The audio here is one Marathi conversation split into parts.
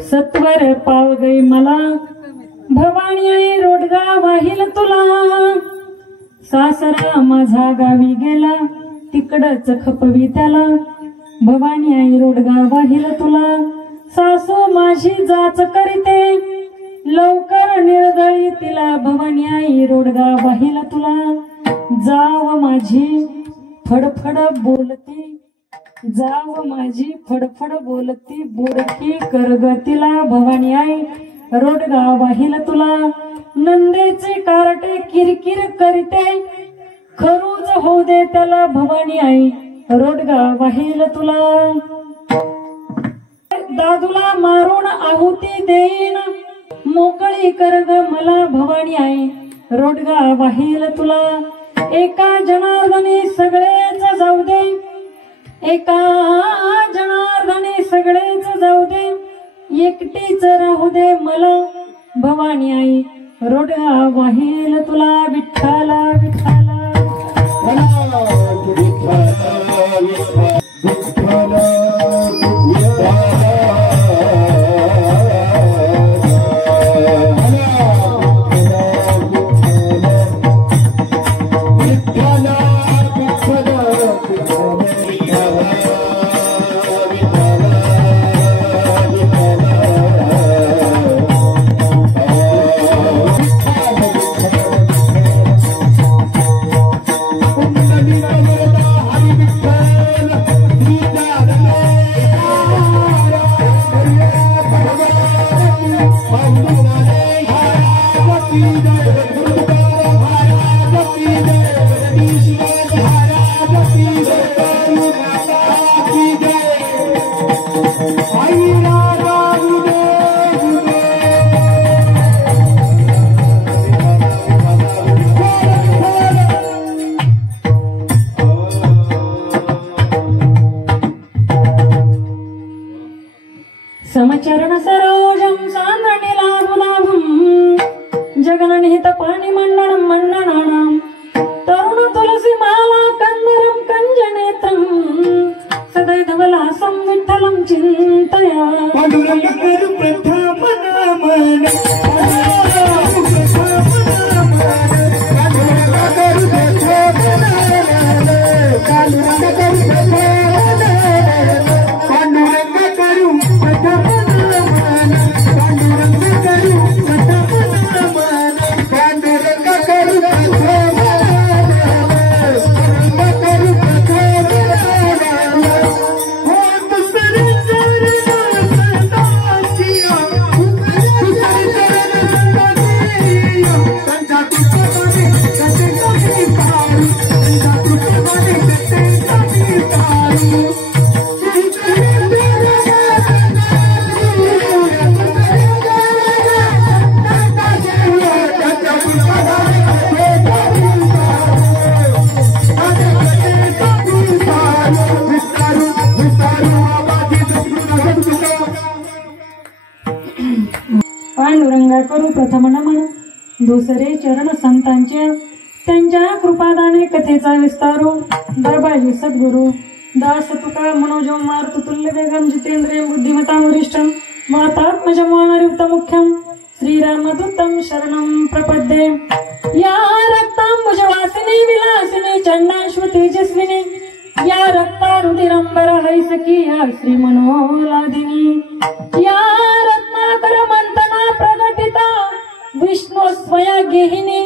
सत्वर पाव गई मला भवानी आई रोडगा वाहिल तुला सासरा माझा गावी गेला तिकडच खपवी त्याला भवानी आई रोडगा वाहिल तुला सासू माझी जाच करीते लवकर निर्दळी तिला भवानी आई रोडगा वाहिल तुला जाव माझी फडफड बोलती जाव माझी फडफड बोलती बोरकी करगतीला भवानी आई रोडगा वाहिल तुला नंदेचे कारटे किरकिर करीते खरूज होऊ दे त्याला भवानी आई रोडगा वाहिल तुला दादूला मारून आहुती देईन मोकळी करग मला भवानी आई रोडगा वाहिल तुला एका जनार्दने सगळेच जाऊ दे एका जनार्दने सगळेच जाऊ दे एकटीच राहू दे मला भवानी आई रोडगा वाहिल तुला विठ्ठला विठ्ठला समचरण सरोजं सान्द्रनीलाभुलाभं जगननिहित पाणिमण्डनं मण्डनानां तरुण तुलसी माला कन्दरं कञ्जनेत्रं सदैधवलासं विठ्ठलं चिन्तया पांडुरंगा करू प्रथम नमन दुसरे चरण संतांचे त्यांच्या कृपादाने कथेचा विस्तारू दरबाजी सद्गुरु दास तुका मनोजम मारुत तुल्य वेगम जितेंद्रिय बुद्धिमता वरिष्ठम वातात्मजम वानरयुक्त मुख्यम श्रीरामदूतम शरणम प्रपद्ये या रक्तांबुजवासिनी विलासिनी चंडाश्व तेजस्विनी या रक्तारुधिरंबर हैसकी या श्री मनोलादिनी या रत्नाकर मंतना प्रगटिता विष्णु स्वया गेहिनी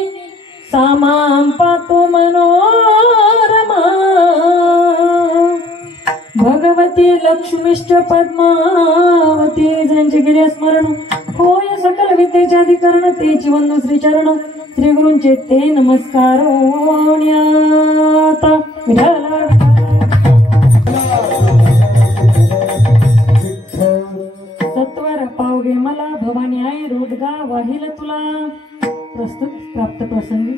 सामां पातु मनोरमा भगवती लक्ष्मीश्च पद्मावती ज्यांचे गिर्या स्मरण होय सकल विद्येचे अधिकरण तेची वंदू श्रीचरण श्री गुरूंचे ते नमस्कार ओण्याता सत्वर पावगे मला भवानी आई रोडगा वाहिल तुला प्रस्तुत प्राप्त प्रसंगी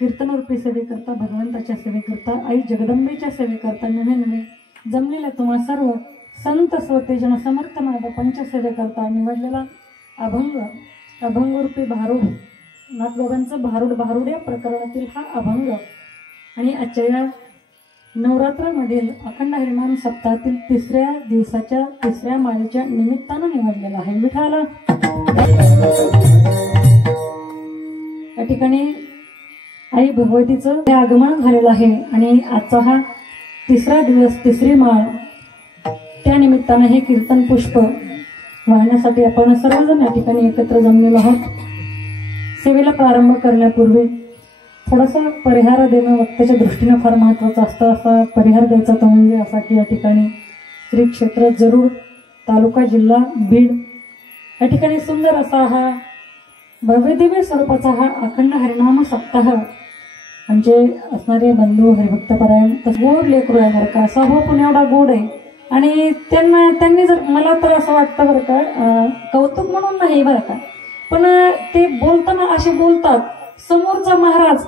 कीर्तन रूपी सेवेकरता भगवंताच्या सेवेकरता आई जगदंबेच्या सेवेकरता नवे नवे जमलेला तुम्हा सर्व संत स्वतेजन समर्थ माझा पंचसेवेकरता निवडलेला अभंग रूपी भारूड नाथबाबांचं भारूड भारुड्या प्रकरणातील हा अभंग आणि आजच्या नवरात्रामधील अखंड हरिनाम सप्ताहातील तिसऱ्या दिवसाच्या तिसऱ्या माळेच्या निमित्तानं निवडलेला आहे. विठाला या ठिकाणी आई भगवतीचं हे आगमन झालेलं आहे आणि आजचा हा तिसरा दिवस तिसरी माळ, त्या निमित्तानं हे कीर्तन पुष्प वाहण्यासाठी आपण सर्वजण या ठिकाणी एकत्र जमलेलो आहोत. सेवेला प्रारंभ करण्यापूर्वी थोडासा परिहार देणं वक्त्याच्या दृष्टीनं फार महत्वाचं असतं. असा परिहार द्यायचा तो म्हणजे असा की या ठिकाणी श्री क्षेत्र जरूर, तालुका जिल्हा बीड या ठिकाणी सुंदर असा हा भव्यदिव्य स्वरूपाचा हा अखंड हरिनाम सप्ताह म्हणजे असणारे बंधू हरिभक्तपरायण गोड लेकरू आहे बरं का. स्वभाव पण एवढा गोड आहे आणि त्यांनी जर, मला तर असं वाटतं बरं का, कौतुक म्हणून नाही बरं का, पण ते बोलताना असे बोलतात, समोरचा महाराज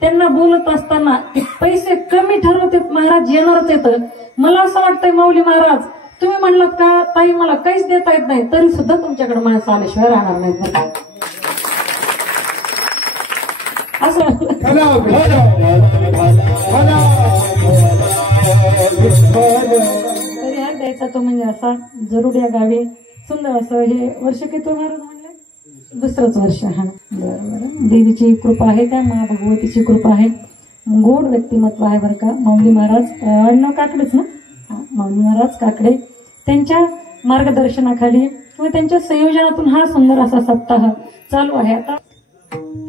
त्यांना बोलत असताना पैसे कमी ठरवतात, महाराज येणारच येतं. मला असं वाटतंय माऊली महाराज, तुम्ही म्हणलात का ताई मला काहीच देता येत नाही, तरी सुद्धा तुमच्याकडे माणसं आल्याशिवाय राहणार नाहीत बरं. असं परिहार द्यायचा तो म्हणजे असा, जरूर या गावी सुंदर असं हे वर्ष किती महाराज म्हणले, दुसरंच वर्ष. हा बरोबर, देवीची कृपा आहे, त्या मा भगवतीची कृपा आहे. गोड व्यक्तिमत्व आहे बरं का माऊली महाराज. आडनाव काकडेच ना, माऊली महाराज काकडे. त्यांच्या मार्गदर्शनाखाली किंवा त्यांच्या संयोजनातून हा सुंदर असा सप्ताह चालू आहे. आता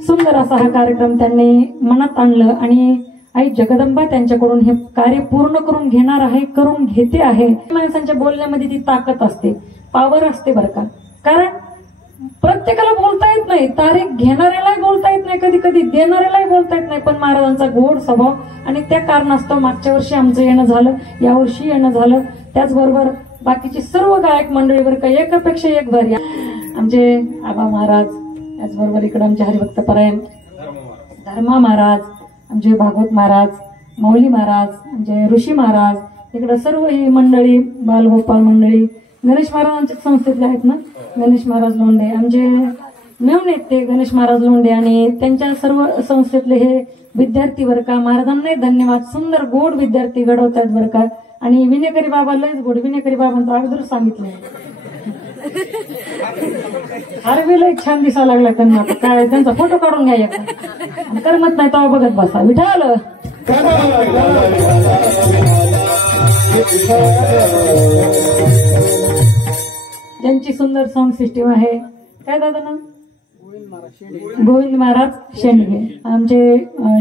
सुंदर असा हा कार्यक्रम त्यांनी मनात आणलं आणि आई जगदंबा त्यांच्याकडून हे कार्य पूर्ण करून घेणार आहे, करून घेते आहे. माणसांच्या बोलण्यामध्ये ती ताकद असते, पावर असते बरं का. कारण प्रत्येकाला बोलता येत नाही, तारीख घेणाऱ्यालाही बोलता येत नाही, कधी कधी देणाऱ्यालाही बोलता येत नाही, पण महाराजांचा गोड स्वभाव आणि त्या कारणास्तव मागच्या वर्षी आमचं येणं झालं, यावर्षी येणं झालं. त्याचबरोबर बाकीची सर्व गायक मंडळी बरं का, एकापेक्षा एक भारी. आमचे आबा महाराज, त्याचबरोबर इकडे आमचे हरिभक्तपरायण धर्मा महाराज, आमचे भागवत महाराज, माऊली महाराज, आमचे ऋषी महाराज, इकडे सर्व ही मंडळी, बालगोपाल मंडळी, गणेश महाराजांच्या संस्थेतले आहेत ना, गणेश महाराज लोंढे, आमचे मिळून आहेत ते गणेश महाराज लोंढे आणि त्यांच्या सर्व संस्थेतले हे विद्यार्थी बरं का. महाराजांनाही धन्यवाद, सुंदर गोड विद्यार्थी घडवतात बरं का. आणि विनेकरी बाबा लयच गोड, विनेकरी बाबांचं अगोदर सांगितलंय, हारवी लय छान दिसायला लागला त्यांना. काय त्यांचा फोटो काढून घ्या, करमत नाही तेव्हा बघत बसा. विठाल ज्यांची सुंदर साऊंड सिस्टीम आहे, काय दादा ना, गोविंद महाराज शेंडगे. आमचे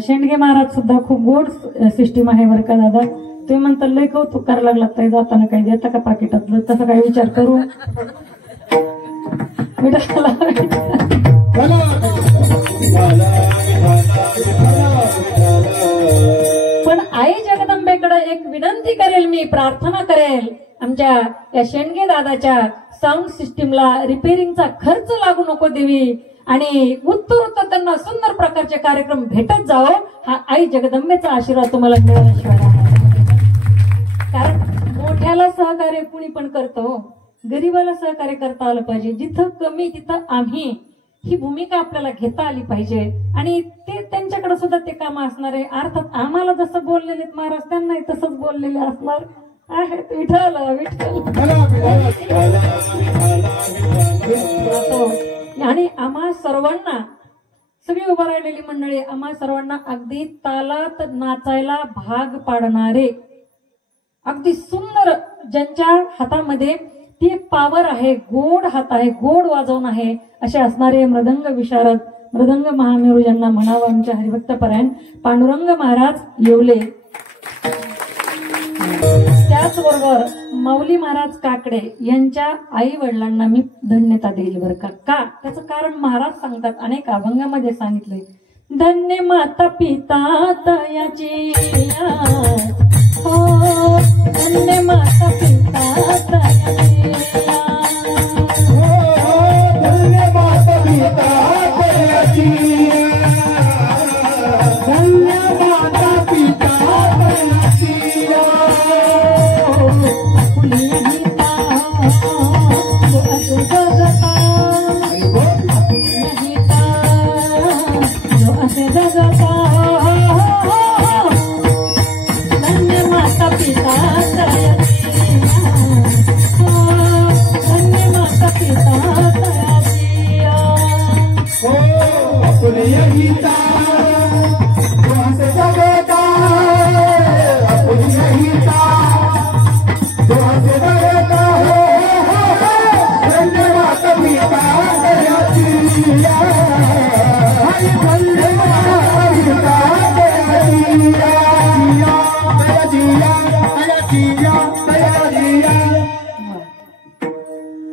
शेंडगे महाराज सुद्धा खूप गोड सिस्टीम आहे बरं का दादा. तुम्ही म्हणता लय कौतुक करायला लागलात, काही जाताना काही देता का पाकिटातलं, तसं काही विचार करू. पण आई जगदंबेकडे एक विनंती करेल, मी प्रार्थना करेल, आमच्या या शेंडगे दादाच्या साऊंड सिस्टीमला रिपेअरिंगचा खर्च लागू नको देवी आणि उत्तर त्यांना सुंदर प्रकारचे कार्यक्रम भेटत जावं. हा आई जगदंबेचा आशीर्वाद तुम्हाला मिळाल्याशिवाय. कारण मोठ्याला सहकार्य कुणी पण करतो, गरीबाला सहकार्य करता आलं पाहिजे. जिथं कमी तिथं आम्ही, ही भूमिका आपल्याला घेता आली पाहिजे. आणि ते त्यांच्याकडे सुद्धा ते काम असणार आहे. अर्थात आम्हाला जसं बोललेले महाराज त्यांनाही तसंच बोललेले असणार आहेत. विठ्ठल विठ्ठल. आणि आम्हा सर्वांना, सगळी उभं राहिलेली मंडळी, आम्हा सर्वांना अगदी तालात नाचायला भाग पाडणारे, अगदी सुंदर, ज्यांच्या हातामध्ये ती एक पावर आहे, गोड हात आहे, गोड वाजवण आहे, असे असणारे मृदंग विशारद, मृदंग महामेरू ज्यांना म्हणावं आमच्या हरिभक्तपरायण पांडुरंग महाराज येवले. त्याचबरोबर माऊली महाराज काकडे यांच्या आई वडिलांना मी धन्यता देईल बरं का. का त्याचं कारण महाराज सांगतात, अनेक अभंगामध्ये सांगितले, धन्य माता पिता तयाची, हो धन्य माता पिता तयाची, धन्य माता पिता तयाची, धन्य माता पिता तयाची, धन्य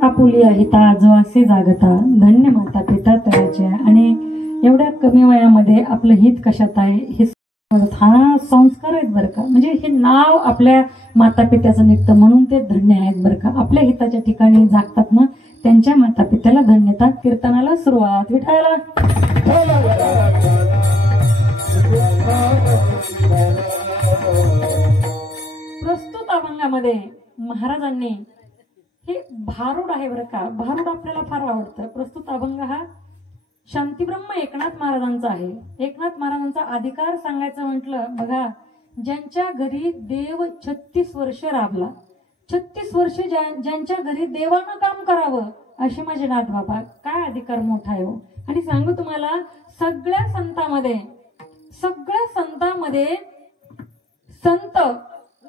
आपुली हिता जो असे जागता धन्य माता पिता तयाचे. आणि एवढ्या कमी वयामध्ये आपलं हित कशात आहे हे हा संस्कार आहेत बरं का. म्हणजे हे नाव आपल्या माता पित्याचं निघतं म्हणून ते धन्य आहेत बरं का. आपल्या हिताच्या ठिकाणी जागतात ना त्यांच्या माता पित्याला धन्यता. कीर्तनाला सुरुवात. विठाला प्रस्तुत अभंगामध्ये महाराजांनी हे भारूड आहे बरं का. भारूड आपल्याला फार आवडतं. प्रस्तुत अभंग हा शांतीब्रह्म एकनाथ महाराजांचा आहे. एकनाथ महाराजांचा अधिकार सांगायचं म्हटलं बघा, ज्यांच्या घरी देव 36 वर्ष राबला, 36 वर्ष ज्यांच्या घरी देवानं काम करावं असे माझे नाथ बाबा, काय अधिकार मोठा आहे हो. आणि सांगू तुम्हाला, सगळ्या संतांमध्ये संत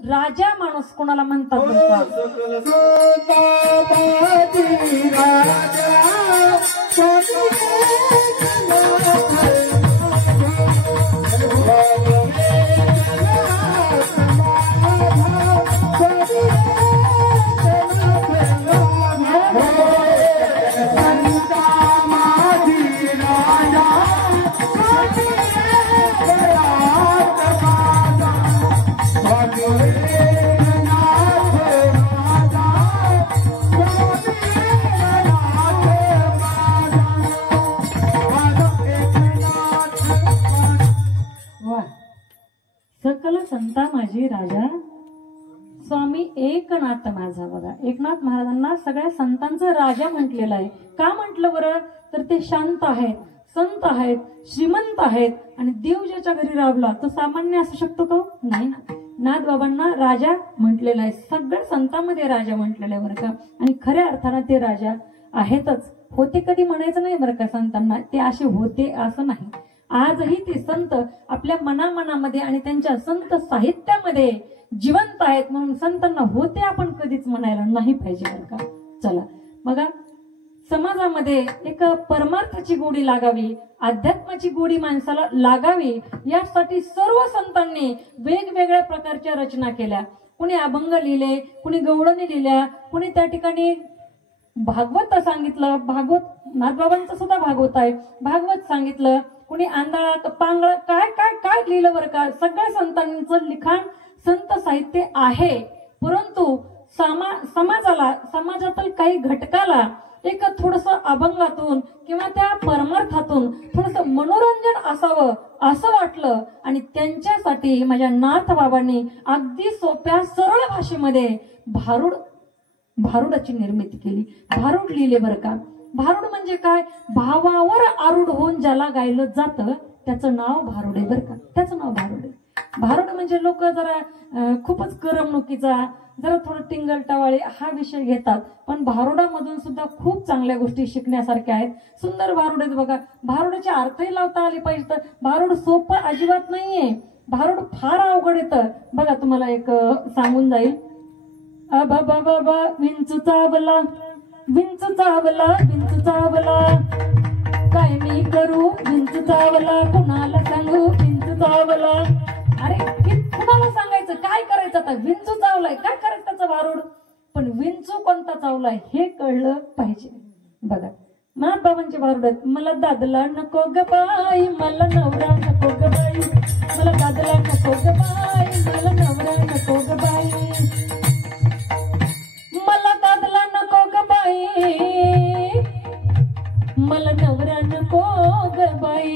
राजा माणूस कोणाला म्हणतात बरं सकल संता माझी राजा स्वामी एकनाथ माझा. बघा, एकनाथ महाराजांना सगळ्या संतांचा राजा म्हटलेलं आहे. का म्हटलं बरं, तर ते शांत आहेत, संत आहेत, श्रीमंत आहेत. आणि देव ज्याच्या घरी राबला तो सामान्य असू शकतो तो नाही ना. नाथ बाबांना राजा म्हटलेलं आहे, सगळ्या संतांमध्ये राजा म्हटलेलं आहे बरं का. आणि खऱ्या अर्थानं ते राजा आहेतच. होते कधी म्हणायचं नाही बरं का संतांना, ते असे होते असं नाही. आजही ते संत आपल्या मनामध्ये आणि त्यांच्या संत साहित्यामध्ये जिवंत आहेत. म्हणून संतांना होते आपण कधीच म्हणायला नाही पाहिजे बरं का. चला बघा, समाजामध्ये एक परमार्थाची गोडी लागावी, अध्यात्माची गोडी माणसाला लागावी, यासाठी सर्व संतांनी वेगवेगळ्या प्रकारच्या रचना केल्या. कुणी अभंग लिहिले, कुणी गवळणी लिहिल्या, कुणी त्या ठिकाणी भागवत सांगितलं. भागवत नाथबाबांचं सुद्धा भागवत आहे, भागवत सांगितलं. कुणी आंधळा पांगळा काय काय काय लिहिलं बरं का. सगळ्या संतांचं लिखाण संत साहित्य आहे. परंतु समाजातील काही घटकाला एक थोडस अभंगातून किंवा त्या परमार्थातून थोडस मनोरंजन असावं असं वाटलं. आणि त्यांच्यासाठी माझ्या नाथ बाबांनी अगदी सोप्या सरळ भाषेमध्ये भारुडाची निर्मिती केली. भारुड लिहिले बरं का. भारुड म्हणजे काय, भावावर आरूढ होऊन ज्याला गायलं जातं त्याचं नाव भारुड आहे बरं का. त्याचं नाव भारुड आहे. भारुड म्हणजे लोक जरा खूपच करमणुकीचा, जरा थोडं टिंगल टवाळे हा विषय घेतात. पण भारुडामधून सुद्धा खूप चांगल्या गोष्टी शिकण्यासारख्या आहेत. सुंदर भारुड आहेत बघा. भारुडाचे अर्थही लावता आले पाहिजे. तर भारुड सोपं अजिबात नाहीये. भारुड फार अवघड येतं बघा. तुम्हाला एक सांगून जाईल. बाबा विंचू चावला, विंचू चावला, विंचू चावला, काय मी करू विंचू चावला, कुणाला सांगू विंचू चावला. अरे कुणाला सांगायचं, काय करायचं आता. विंचू चावलाय, काय करायचं त्याचं भारूड. पण विंचू कोणता चावलाय हे कळलं पाहिजे. बघा, नाथ बाबांचे भारूड आहेत. मला दादला नको ग बाई, मला नवरा नको ग बाई, मला दादला नको ग बाई, मला नवरा नको ग बाई, मला दादला नको ग बाई, मला नवरा नको ग बाई,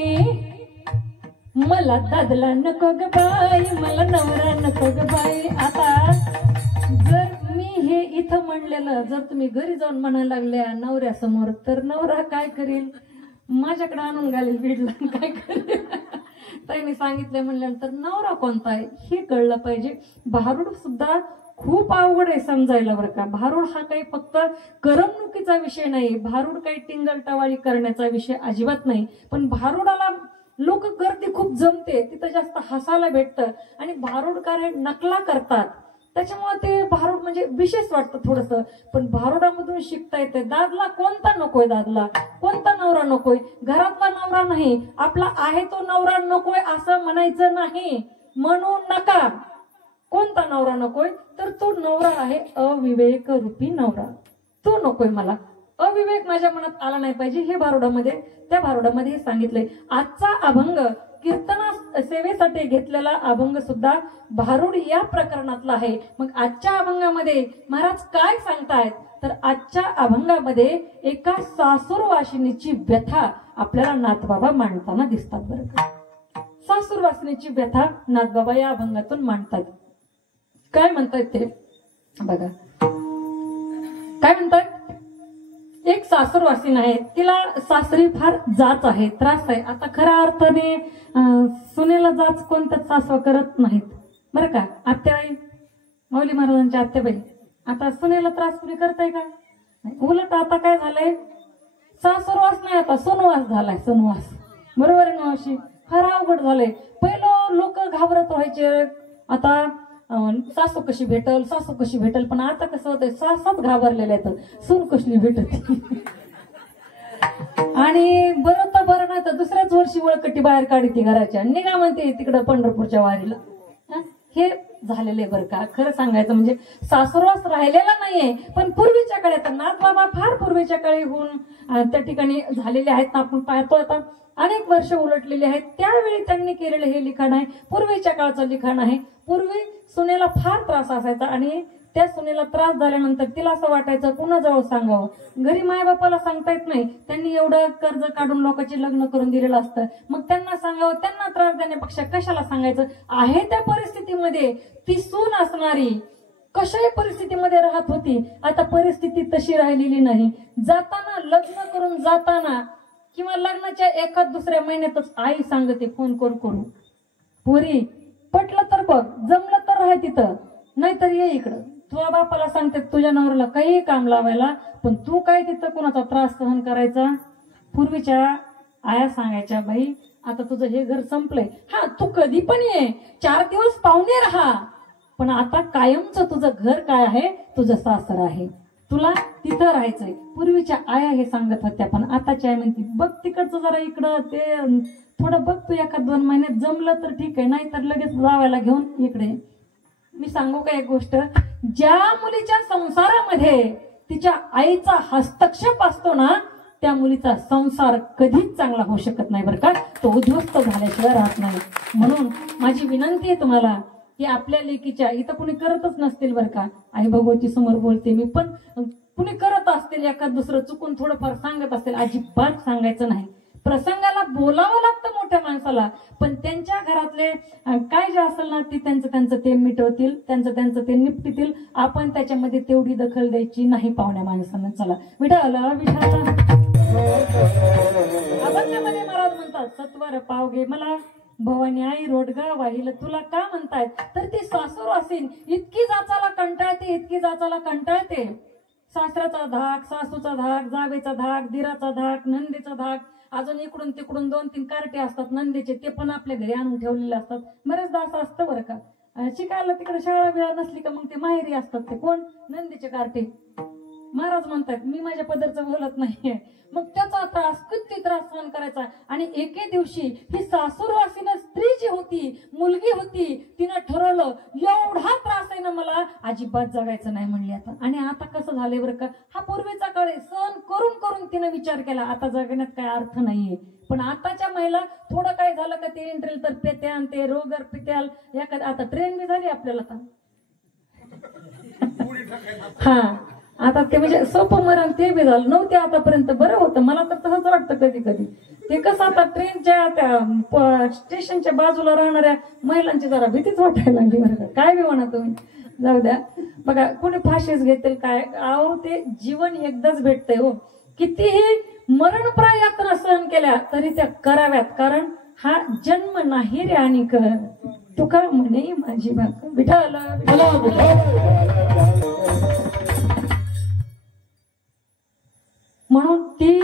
मला दादला नको ग बाई, मला नवरा नको ग बाई. आता जर मी हे इथं म्हणलेलं जर तुम्ही घरी जाऊन म्हणायला लागल्या नवऱ्यासमोर, तर नवरा काय करेल, माझ्याकडे आणून घालेल बीडला. काय करेल त्यांनी सांगितलं म्हणल्यानंतर नवरा कोणता आहे हे कळलं पाहिजे. भारूड सुद्धा खूप अवघड आहे समजायला बरं का. भारूड हा काही फक्त करमणुकीचा विषय नाही. भारूड काही टिंगल टवाळी करण्याचा विषय अजिबात नाही. पण भारूडाला लोक गर्दी खूप जमते, तिथं जास्त हसायला भेटतं. आणि भारूडकार हे नकला करतात, त्याच्यामुळे ते भारूड म्हणजे विशेष वाटतं थोडस. पण भारूडामधून शिकता येते. दादला कोणता नकोय, दादला कोणता नवरा नकोय, घरातला नवरा नाही, आपला आहे तो नवरा नकोय असं म्हणायचं नाही. म्हणू नका. कोणता नवरा नकोय, तर तो नवरा आहे अविवेक रूपी नवरा. तू नकोय मला. अविवेक माझ्या मनात आला नाही पाहिजे. हे भारुडामध्ये, त्या भारुडामध्ये हे सांगितलंय. आजचा अभंग कीर्तना सेवेसाठी घेतलेला अभंग सुद्धा भारुड या प्रकरणातला आहे. मग आजच्या अभंगामध्ये महाराज काय सांगतायत, तर आजच्या अभंगामध्ये एका सासूरवासिनीची व्यथा आपल्याला नाथबाबा मांडताना दिसतात बरं का. सासूरवासिनीची व्यथा नाथबाबा या अभंगातून मांडतात. काय म्हणतायत ते बघा. काय म्हणतात, एक सासूरवासीन आहे, तिला सासरी फार जाच आहे, त्रास आहे. आता खऱ्या अर्थाने सुनेला जाच कोणत्याच सासवा करत नाहीत बरं का. आत्याबाई, माऊली महाराजांच्या आत्याबाई, आता सुनेला त्रास कुणी करताय का? उलट आता काय झालंय, सासूरवास नाही आता सुनवास झालाय. सुनवास बरोबर आहे ना अशी. फार अवघड झालंय. पहिलं लोक घाबरत व्हायचे, आता सासू कशी भेटल, सासू कशी भेटल. पण आता कसं होतंय, सासाच घाबरलेल्या आहेत, सून कसली भेटत. आणि बरं तर बरं नाही तर दुसऱ्याच वर्षी वळकटी बाहेर काढते घराच्या, निघा म्हणते तिकडं पंढरपूरच्या वारीला. हे झालेलं आहे बरं का. खरं सांगायचं म्हणजे सासूरवास राहिलेला नाहीये. पण पूर्वीच्या काळी, आता नाथबाबा फार पूर्वीच्या काळी होऊन त्या ठिकाणी झालेले आहेत. आपण पाहतो आता अनेक वर्ष उलटलेली आहेत. त्यावेळी त्यांनी केलेलं हे लिखाण आहे, पूर्वीच्या काळचं लिखाण आहे. पूर्वी सुनेला फार त्रास असायचा आणि त्या सुनेला त्रास झाल्यानंतर तिला असं वाटायचं कुणाजवळ सांगावं. घरी मायबापाला सांगता येत नाही, त्यांनी एवढं कर्ज काढून लोकांची लग्न करून दिलेलं असतं. मग त्यांना सांगावं, त्यांना त्रास देण्यापेक्षा कशाला सांगायचं. आहे त्या परिस्थितीमध्ये ती सून असणारी कशाही परिस्थितीमध्ये राहत होती. आता परिस्थिती तशी राहिलेली नाही. जाताना, लग्न करून जाताना किंवा लग्नाच्या एखाद दुसऱ्या महिन्यातच आई सांगते फोन करून, पोरी पटलं तर बघ, जमलं तर राह तिथं, नाहीतर ये इकडं. तुझ्या बापाला सांगते तुझ्या नवऱ्याला काही काम लावायला, पण तू काय तिथं कोणाचा त्रास सहन करायचा. पूर्वीच्या आया सांगायच्या, बाई आता तुझं हे घर संपलंय, हा तू कधी पण ये, 4 दिवस पाहुणे राहा, पण आता कायमचं तुझं घर काय आहे, तुझं सासर आहे, तुला तिथं राहायचंय. पूर्वीच्या आया हे सांगत होत्या. पण आताच्या आय म्हणते, बघ तिकडचं जरा इकडं ते थोडं बघ, तू एखाद 2 महिन्यात जमलं तर ठीक आहे, नाही तर लगेच जावायला घेऊन इकडे. मी सांगू का एक गोष्ट, ज्या मुलीच्या संसारामध्ये तिच्या आईचा हस्तक्षेप असतो ना, त्या मुलीचा संसार कधीच चांगला होऊ शकत नाही बरं का. तो उद्ध्वस्त झाल्याशिवाय राहत नाही. म्हणून माझी विनंती आहे तुम्हाला की आपल्या लेकीच्या, इथं कुणी करतच नसतील बरं का, आई भगवती समोर बोलते मी, पण कुणी करत असतील, एखाद दुसरं चुकून थोडंफार सांगत असतील, अजिबात सांगायचं नाही. प्रसंगाला बोलावं लागतं मोठ्या माणसाला, पण त्यांच्या घरातले काय जे असेल ना ते त्यांचं ते मिटवतील, त्यांचं ते निपटीतील. आपण त्याच्यामध्ये तेवढी दखल द्यायची नाही पाहुण्या माणसांना. चला विठाला विठाला. अभंगामध्ये महाराज म्हणतात, सत्वर पावगे मला भवानी आई रोडगा वाहिल तुला का म्हणतायत, तर ती सासूरवासीन इतकी जाचाला कंटाळते, इतकी जाचाला कंटाळते. सासऱ्याचा धाक, सासूचा धाक, जावेचा धाक, दिराचा धाक, नंदीचा धाक, अजून इकडून तिकडून 2-3 कार्टे असतात नंदीचे, ते पण आपल्या घरी आणून ठेवलेले असतात. बरेचदा असं असतं बरं का. शिकायला तिकडे शाळा बिळा नसली का मग ते माहेरी असतात, ते कोण, नंदीचे कार्टे. महाराज म्हणतात, मी माझ्या पदरचं बोलत नाहीये. मग त्याचा त्रास, किती त्रास सहन करायचा. आणि एके दिवशी ही सासूरवासीनं स्त्री जी होती, मुलगी होती, तिनं ठरवलं एवढा त्रास आहे ना मला, अजिबात जगायचं नाही म्हणली आता. आणि आता कसं झालंय बरं का, हा पूर्वीचा काळ आहे, सहन करून करून तिनं विचार केला आता जगण्यात काय अर्थ नाहीये. पण आताच्या महिला थोडं काय झालं का ते इंट्रेल तर पेत्यान, ते रोगर पित्याल, एखाद आता ट्रेन बी झाली आपल्याला आता. हा आता ते म्हणजे सोपं मरण ते बी झालं नव्हते आतापर्यंत, बरं होतं. मला तर तसंच वाटतं कधी कधी. ते कसं आता ट्रेनच्या त्या स्टेशनच्या बाजूला राहणाऱ्या महिलांची जरा भीतीच वाटायला लागली बरं का. काय बी म्हणा तुम्ही, जाऊ द्या. बघा कोणी फाशीच घेतील काय, अहो ते जीवन एकदाच भेटतंय हो. कितीही मरणप्राय यातना सहन केल्या तरी त्या कराव्यात, कारण हा जन्म नाही रे. आणि तुका म्हणे माझी बाक विठाला. म्हणून ती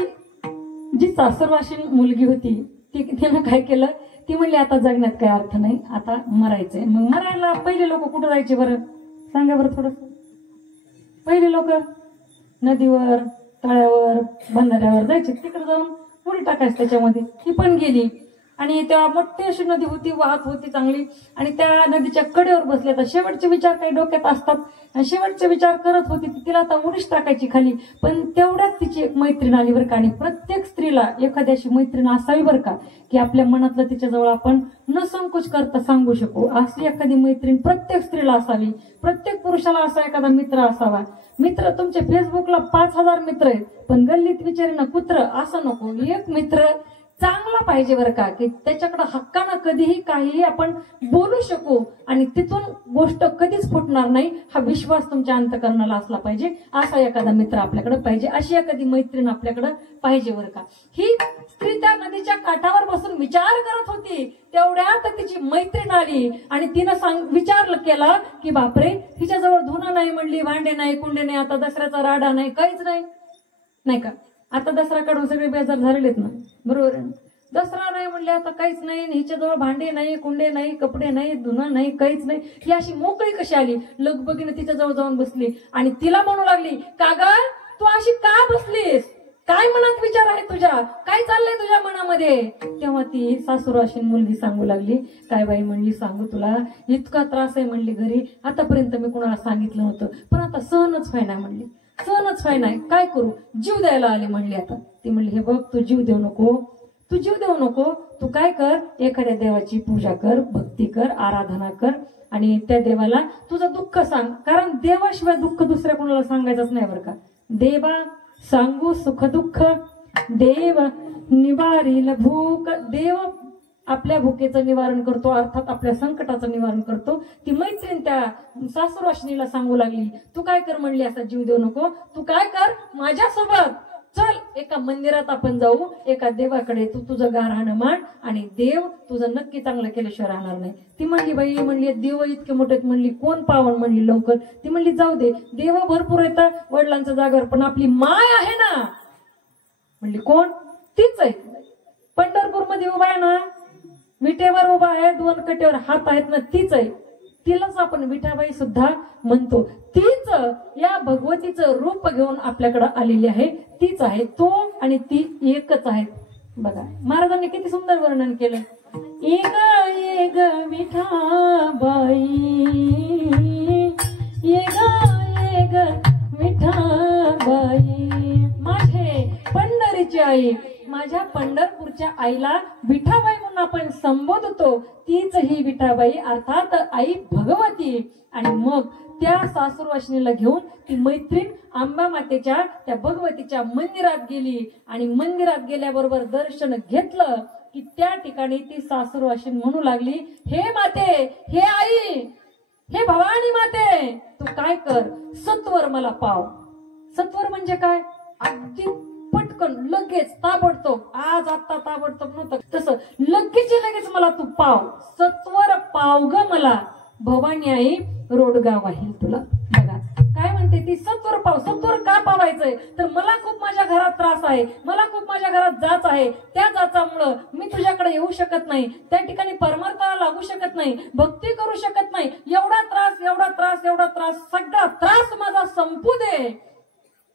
जी सासरवाशीन मुलगी होती ती, तिनं काय केलं, ती म्हणली आता जगण्यात काही अर्थ नाही, आता मरायचंय. मग मरायला पहिले लोक कुठं जायचे बरं, सांगा बरं थोडस. पहिले लोक नदीवर, तळ्यावर, बंधाऱ्यावर जायचे, तिकडे जाऊन उडी टाकायचं त्याच्यामध्ये. ती पण गेली. आणि तेव्हा मोठी अशी नदी होती, वाहत होती चांगली, आणि त्या नदीच्या कडेवर बसले. तर शेवटचे विचार काही डोक्यात असतात, आणि शेवटचे विचार करत होती. तिला आता उडीच टाकायची खाली, पण तेवढ्यात तिची एक मैत्रीण आली बरं का. आणि प्रत्येक स्त्रीला एखाद्याशी मैत्रीण असावी बरं का, की आपल्या मनातलं तिच्याजवळ आपण न संकोच करता सांगू शकू. अशी एखादी मैत्रीण प्रत्येक स्त्रीला असावी. प्रत्येक पुरुषाला असा एखादा मित्र असावा. मित्र तुमचे फेसबुकला 5,000 मित्र आहेत, पण गल्लीत विचारेना कुत्र असं नको. एक मित्र चांगला पाहिजे बरं का, की त्याच्याकडे हक्कानं कधीही काहीही आपण बोलू शकू, आणि तिथून गोष्ट कधीच फुटणार नाही हा विश्वास तुमच्या अंतःकरणाला असला पाहिजे. असा एखादा मित्र आपल्याकडे पाहिजे, अशी एखादी मैत्रीण आपल्याकडे पाहिजे बरं का. ही स्त्री त्या नदीच्या काठावर बसून विचार करत होती, तेवढ्यात तिची मैत्रीण आली आणि तिनं विचारलं केलं की बापरे, तिच्याजवळ धुणं नाही म्हणली, भांडे नाही, कुंडे नाही, आता दसऱ्याचा राडा नाही, काहीच नाही का. आता दसरा काढून सगळे बेजार झालेलेत ना, बरोबर आहे. दसरा नाही म्हणले, आता काहीच नाही, हिच्याजवळ भांडे नाही, कुंडे नाही, कपडे नाही, धुणं नाही, काहीच नाही. ही अशी मोकळी कशी आली, लगबगीने तिच्याजवळ जाऊन बसली आणि तिला म्हणू लागली, का ग तू अशी का बसलीस, काय मनात विचार आहे तुझ्या, काय चाललंय तुझ्या मनामध्ये. तेव्हा ती सासूराशीन मुलगी सांगू लागली, काय बाई म्हणली, सांगू तुला, इतका त्रास आहे म्हणली घरी, आतापर्यंत मी कुणाला सांगितलं होतं, पण आता सहनच व्हाय नाही म्हणली, सहनच व्हाय नाही, काय करू, जीव द्यायला आली म्हणली. आता ती म्हणली, हे बघ, तू जीव देऊ नको, तू जीव देऊ नको, तू काय कर, एखाद्या देवाची पूजा कर, भक्ती कर, आराधना कर, आणि त्या देवाला तुझं दुःख सांग, कारण देवाशिवाय दुःख दुसऱ्या कोणाला सांगायचंच नाही बरं का. देवा सांगू सुख दुःख, देव निवारील भूक. देव आपल्या भुकेचं निवारण करतो, अर्थात आपल्या संकटाचं निवारण करतो. ती मैत्रीण त्या सासूरवाशिनीला सांगू लागली, तू काय कर म्हणली, असा जीव देऊ नको, तू काय कर, माझ्यासोबत चल, एका मंदिरात आपण जाऊ, एका देवाकडे तू तुझं गारहाणं मांड, आणि देव तुझं नक्की चांगलं केल्याशिवाय राहणार नाही. ती म्हणली, बाई म्हणली, देव इतके मोठे म्हणली, कोण पावन म्हणली लवकर. ती म्हणली, जाऊ दे, देव भरपूर येतात वडिलांच्या जागेवर, पण आपली माय आहे ना. म्हणली, कोण, तीच आहे, पंढरपूर मध्ये उभा आहे ना, विटेवर उभा आहे, 2 कटेवर हात आहेत ना, तीच आहे. तिलाच आपण विठाबाई सुद्धा म्हणतो. तीच या भगवतीचं रूप घेऊन आपल्याकडे आलेली आहे, तीच आहे, तो आणि ती एकच आहे. बघा महाराजांनी किती सुंदर वर्णन केलं. एक विठाबाई, एक विठाबाई, माझे पंढरीची आई, माझ्या पंढरपूरच्या आईला विठाबाई म्हणून आपण संबोधतो. तीच ही विठाबाई, अर्थात आई भगवती. आणि मग त्या सासूरवाशिनीला घेऊन ती मैत्रीण अंबा मातेच्या त्या भगवतीच्या मंदिरात गेली, आणि मंदिरात गेल्याबरोबर दर्शन घेतलं की त्या ठिकाणी ती सासूरवाशिनी म्हणू लागली, हे माते, हे आई, हे भवानी माते, तू काय कर, सत्वर मला पाव. सत्वर म्हणजे काय, अगदी पटकन लगेच ताबडतोब, आज आता ताबडतोब नव्हतं, तसं लगेच मला तू पाव, सत्वर पाव ग मला, भवानी आई रोडगा वाहील तुला. बघा काय म्हणते ती, सत्वर पाव. सत्वर का पावायचंय, तर मला खूप माझ्या घरात त्रास आहे, मला खूप माझ्या घरात जाच आहे, त्या जाचामुळं मी तुझ्याकडे येऊ शकत नाही, त्या ठिकाणी परमार्थाला लागू शकत नाही, भक्ती करू शकत नाही, एवढा त्रास, एवढा त्रास, एवढा त्रास, सगळा त्रास माझा संपू दे,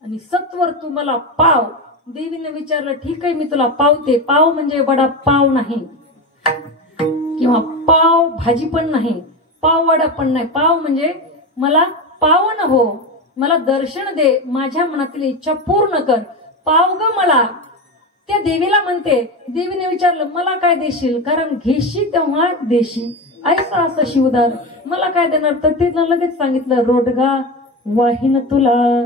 आणि सत्वर तू मला पाव. देवीने विचारलं, ठीक आहे, मी तुला पावते. पाव म्हणजे वडा पाव नाही, किंवा पाव भाजी पण नाही, पाव वडा पण नाही. पाव म्हणजे मला पावन हो, मला दर्शन दे, माझ्या मनातील इच्छा पूर्ण कर, पाव ग मला. त्या देवीला म्हणते. देवीने विचारलं, मला काय देशील, कारण घेशी तेव्हा देशी, ऐसा असं शिवदार, मला काय देणार. तर तिनं लगेच सांगितलं, रोडगा वाहीन तुला,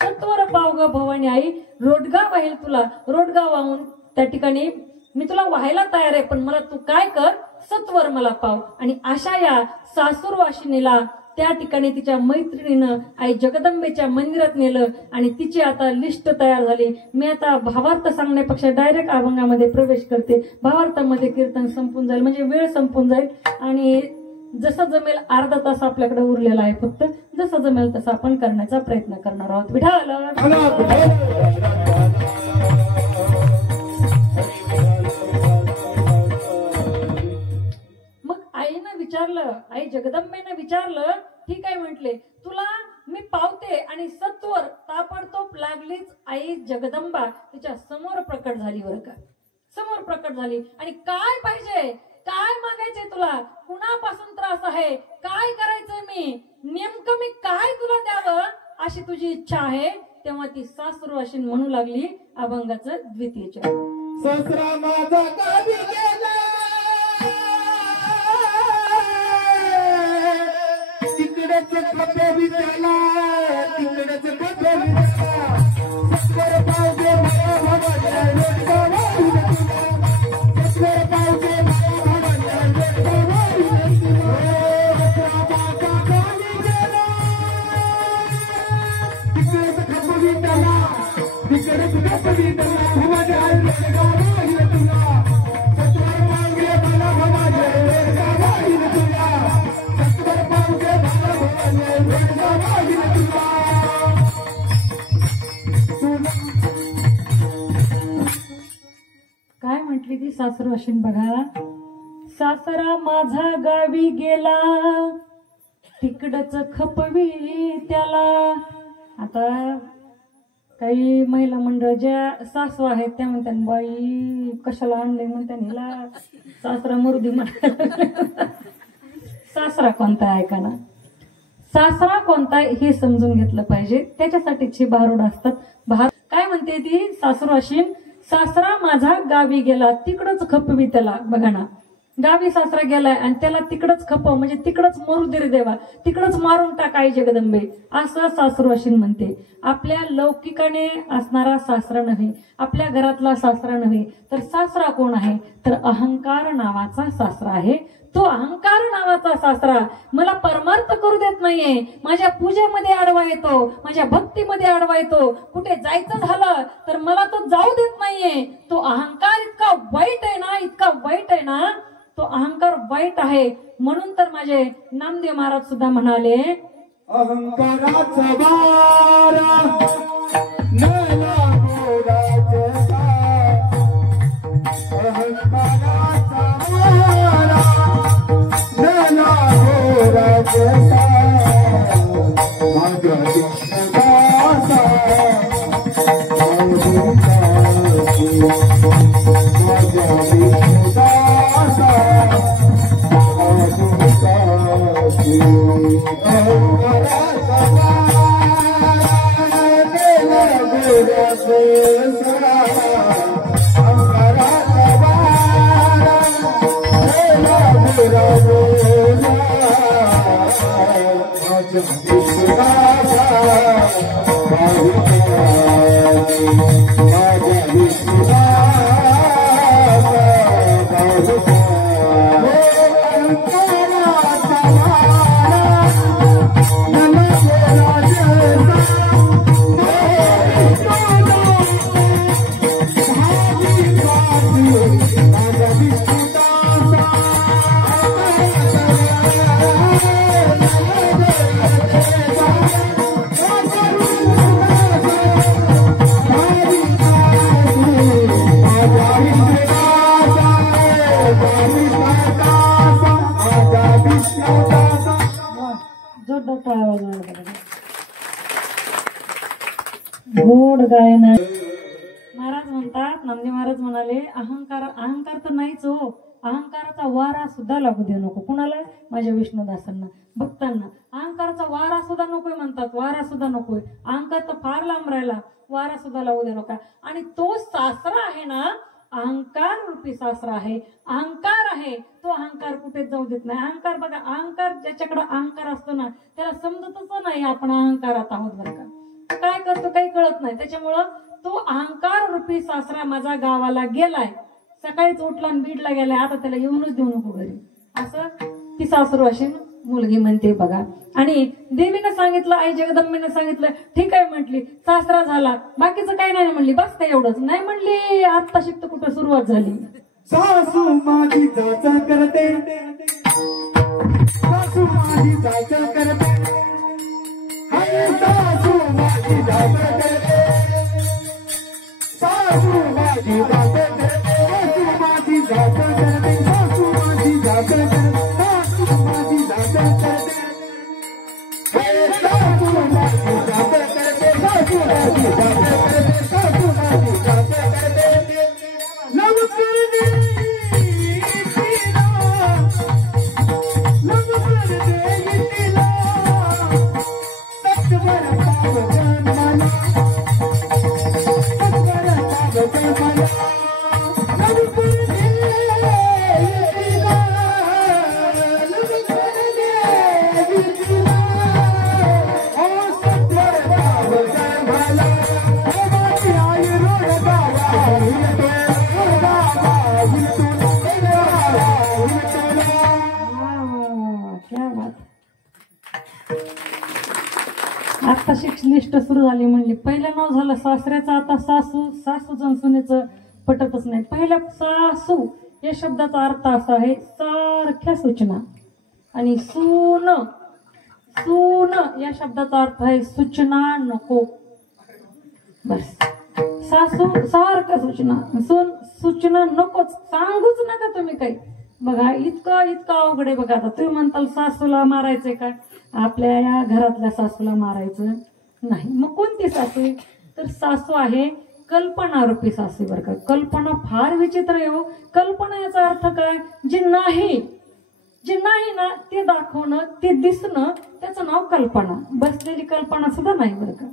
सत्वर पाव ग भवानी आई, रोडगा वाहील तुला. रोडगा वाहून त्या ठिकाणी मी तुला व्हायला तयार आहे, पण मला तू काय कर, सत्वर मला पाव. आणि अशा या सासूरवाशिनीला त्या ठिकाणी तिच्या मैत्रिणीनं आई जगदंबेच्या मंदिरात नेलं, आणि तिची आता लिस्ट तयार झाली. मी आता भावार्थ सांगण्यापेक्षा डायरेक्ट अभंगामध्ये प्रवेश करते. भावार्थामध्ये कीर्तन संपून जाईल, म्हणजे वेळ संपून जाईल, आणि जसं जमेल अर्धा तास आपल्याकडे उरलेला आहे, फक्त जसं जमेल तसं आपण करण्याचा प्रयत्न करणार आहोत. विठाल. मग आईनं विचारलं, आई जगदंबेनं विचारलं, ठीक आहे म्हटले, तुला मी पावते. आणि सत्वर ताबडतोब लागलीच आई जगदंबा तिच्या समोर प्रकट झाली बरं का. समोर प्रकट झाली. आणि काय पाहिजे, काय मागायचंय तुला, कुणापासून त्रास आहे, काय करायचंय, नेमकं मी काय तुला द्यावं अशी तुझी इच्छा आहे. तेव्हा ती सासरू अशी म्हणू लागली अभंगाचं द्वितीय चरण. सासरा माझा गावी गेला, तिकडेच खपे विचारला, तिकडेच खपे विचारला. सत्वर पावते मला भवाच्या लोटकावाई तुला, सत्वर पावते मला भवाच्या लोटकावाई तुला. सासरा माझा गावी गेला, तिकडेच खपे विचारला, तिकडेच खपे विचारला. भवाच्या लोटकावाई तुला, सत्वर पावते मला भवाच्या लोटकावाई तुला, सत्वर पावते मला भवाच्या लोटकावाई तुला. काय म्हटली ती सासरू अशीन बघा. सासरा माझा गावी गेला, तिकडच खपवी त्याला. आता काही महिला मंडळ ज्या सासू आहेत त्या म्हणतात बाई कशाला आणले म्हणतात हिला, सासरा मरुदी म्हणा. सासरा कोणता आहे का ना, सासरा कोणता हे समजून घेतलं पाहिजे. त्याच्यासाठीची भारुड असतात. काय म्हणते ती सासरू अशीन, सासरा माझा गावी गेला, तिकडच खपवी त्याला. बघा ना, गावी सासरा गेलाय आणि त्याला तिकडच खपव म्हणजे तिकडच मरू दे रे देवा, तिकडच मारून टाकाय जगदंबे, असं सासरू अशीन म्हणते. आपल्या लौकिकाने असणारा सासरा नव्हे, आपल्या घरातला सासरा नव्हे, तर सासरा कोण आहे, तर अहंकार नावाचा सासरा आहे. तो अहंकार नावाचा सासरा मला परमार्थ करू देत नाहीये, माझ्या पूजेमध्ये आडवा येतो, माझ्या भक्तीमध्ये आडवा येतो. कुठे जायचं झालं तर मला तो जाऊ देत नाहीये. तो अहंकार इतका वाईट आहे ना, इतका वाईट आहे ना, तो अहंकार वाईट आहे. म्हणून तर माझे नामदेव महाराज सुद्धा म्हणाले, अहंकाराचा वारा न लागो राजसा, अहंकाराचा वारा न लागो राजसा. माझ्या विष्णुदासा माझ्या विष्णुदासा गोड गायन. महाराज म्हणतात, नामदेव महाराज म्हणाले, अहंकार तर नाहीच हो, अहंकाराचा वारा सुद्धा लागू देऊ नको. कुणाला, माझ्या विष्णुदासांना, भक्तांना. अहंकाराचा वारा सुद्धा नकोय म्हणतात, वारा सुद्धा नकोय. अहंकार तर फार लांब राहिला, वारा सुद्धा लागू देऊ नका. आणि तो सासरा आहे ना, अहंकार रूपी सासरा आहे, अहंकार आहे. तो अहंकार कुठेच जाऊ देत नाही. अहंकार बघा, अहंकार ज्याच्याकडे अहंकार असतो ना त्याला समजतच नाही आपण अहंकारात आहोत बरं का. काय करतो काही कळत नाही. त्याच्यामुळं तो अहंकार रूपी सासरा माझा गावाला गेलाय, सकाळीच उठला आणि बीडला गेलाय, आता त्याला येऊनच देऊ नको घरी, असं ती सासरू अशी मुलगी म्हणते बघा. आणि देवीनं सांगितलं, आई जगदंबेनं सांगितलं, ठीक आहे म्हटली, सासरा झाला, बाकीचं काही नाही म्हणली, बस काय एवढंच नाही म्हणली. आता शिकत कुठं सुरुवात झाली. सासू माझी जाचा करते, सासू माझी जाचा करते, सासू माझी जाचा करते, सासू माझी जाचा करते, सासू माझी जाचा करते, सासू माझी जाचा करते, सासू माझी जाचा करते, सासू माझी जाचा करते, सासू माझी जाचा करते, सासू माझी जाचा करते. नमस्ते गोष्ट सुरू झाली. म्हणली पहिलं नाव झालं सासऱ्याचं, आता सासू. सासूचं सुनेचं पटतच नाही. पहिल्या सासू या शब्दाचा अर्थ असा आहे सारख्या सूचना, आणि सून सून या शब्दाचा अर्थ आहे सूचना नको. बस सासू सारख्या सूचना, सून सूचना नकोच, सांगूच नका तुम्ही काही. बघा इतकं अवघड आहे. बघा आता तुम्ही म्हणताल सासूला मारायचंय काय? आपल्या या घरातल्या सासूला मारायचं नाही. मग कोणती सासू आहे? तर सासू आहे कल्पना रूपी सासू. बरं का, कल्पना फार विचित्र आहे हो. कल्पना याचा अर्थ काय? जे नाही ना ते दाखवणं, ते दिसणं, त्याचं नाव कल्पना. बसलेली कल्पना सुद्धा नाही. बरं का,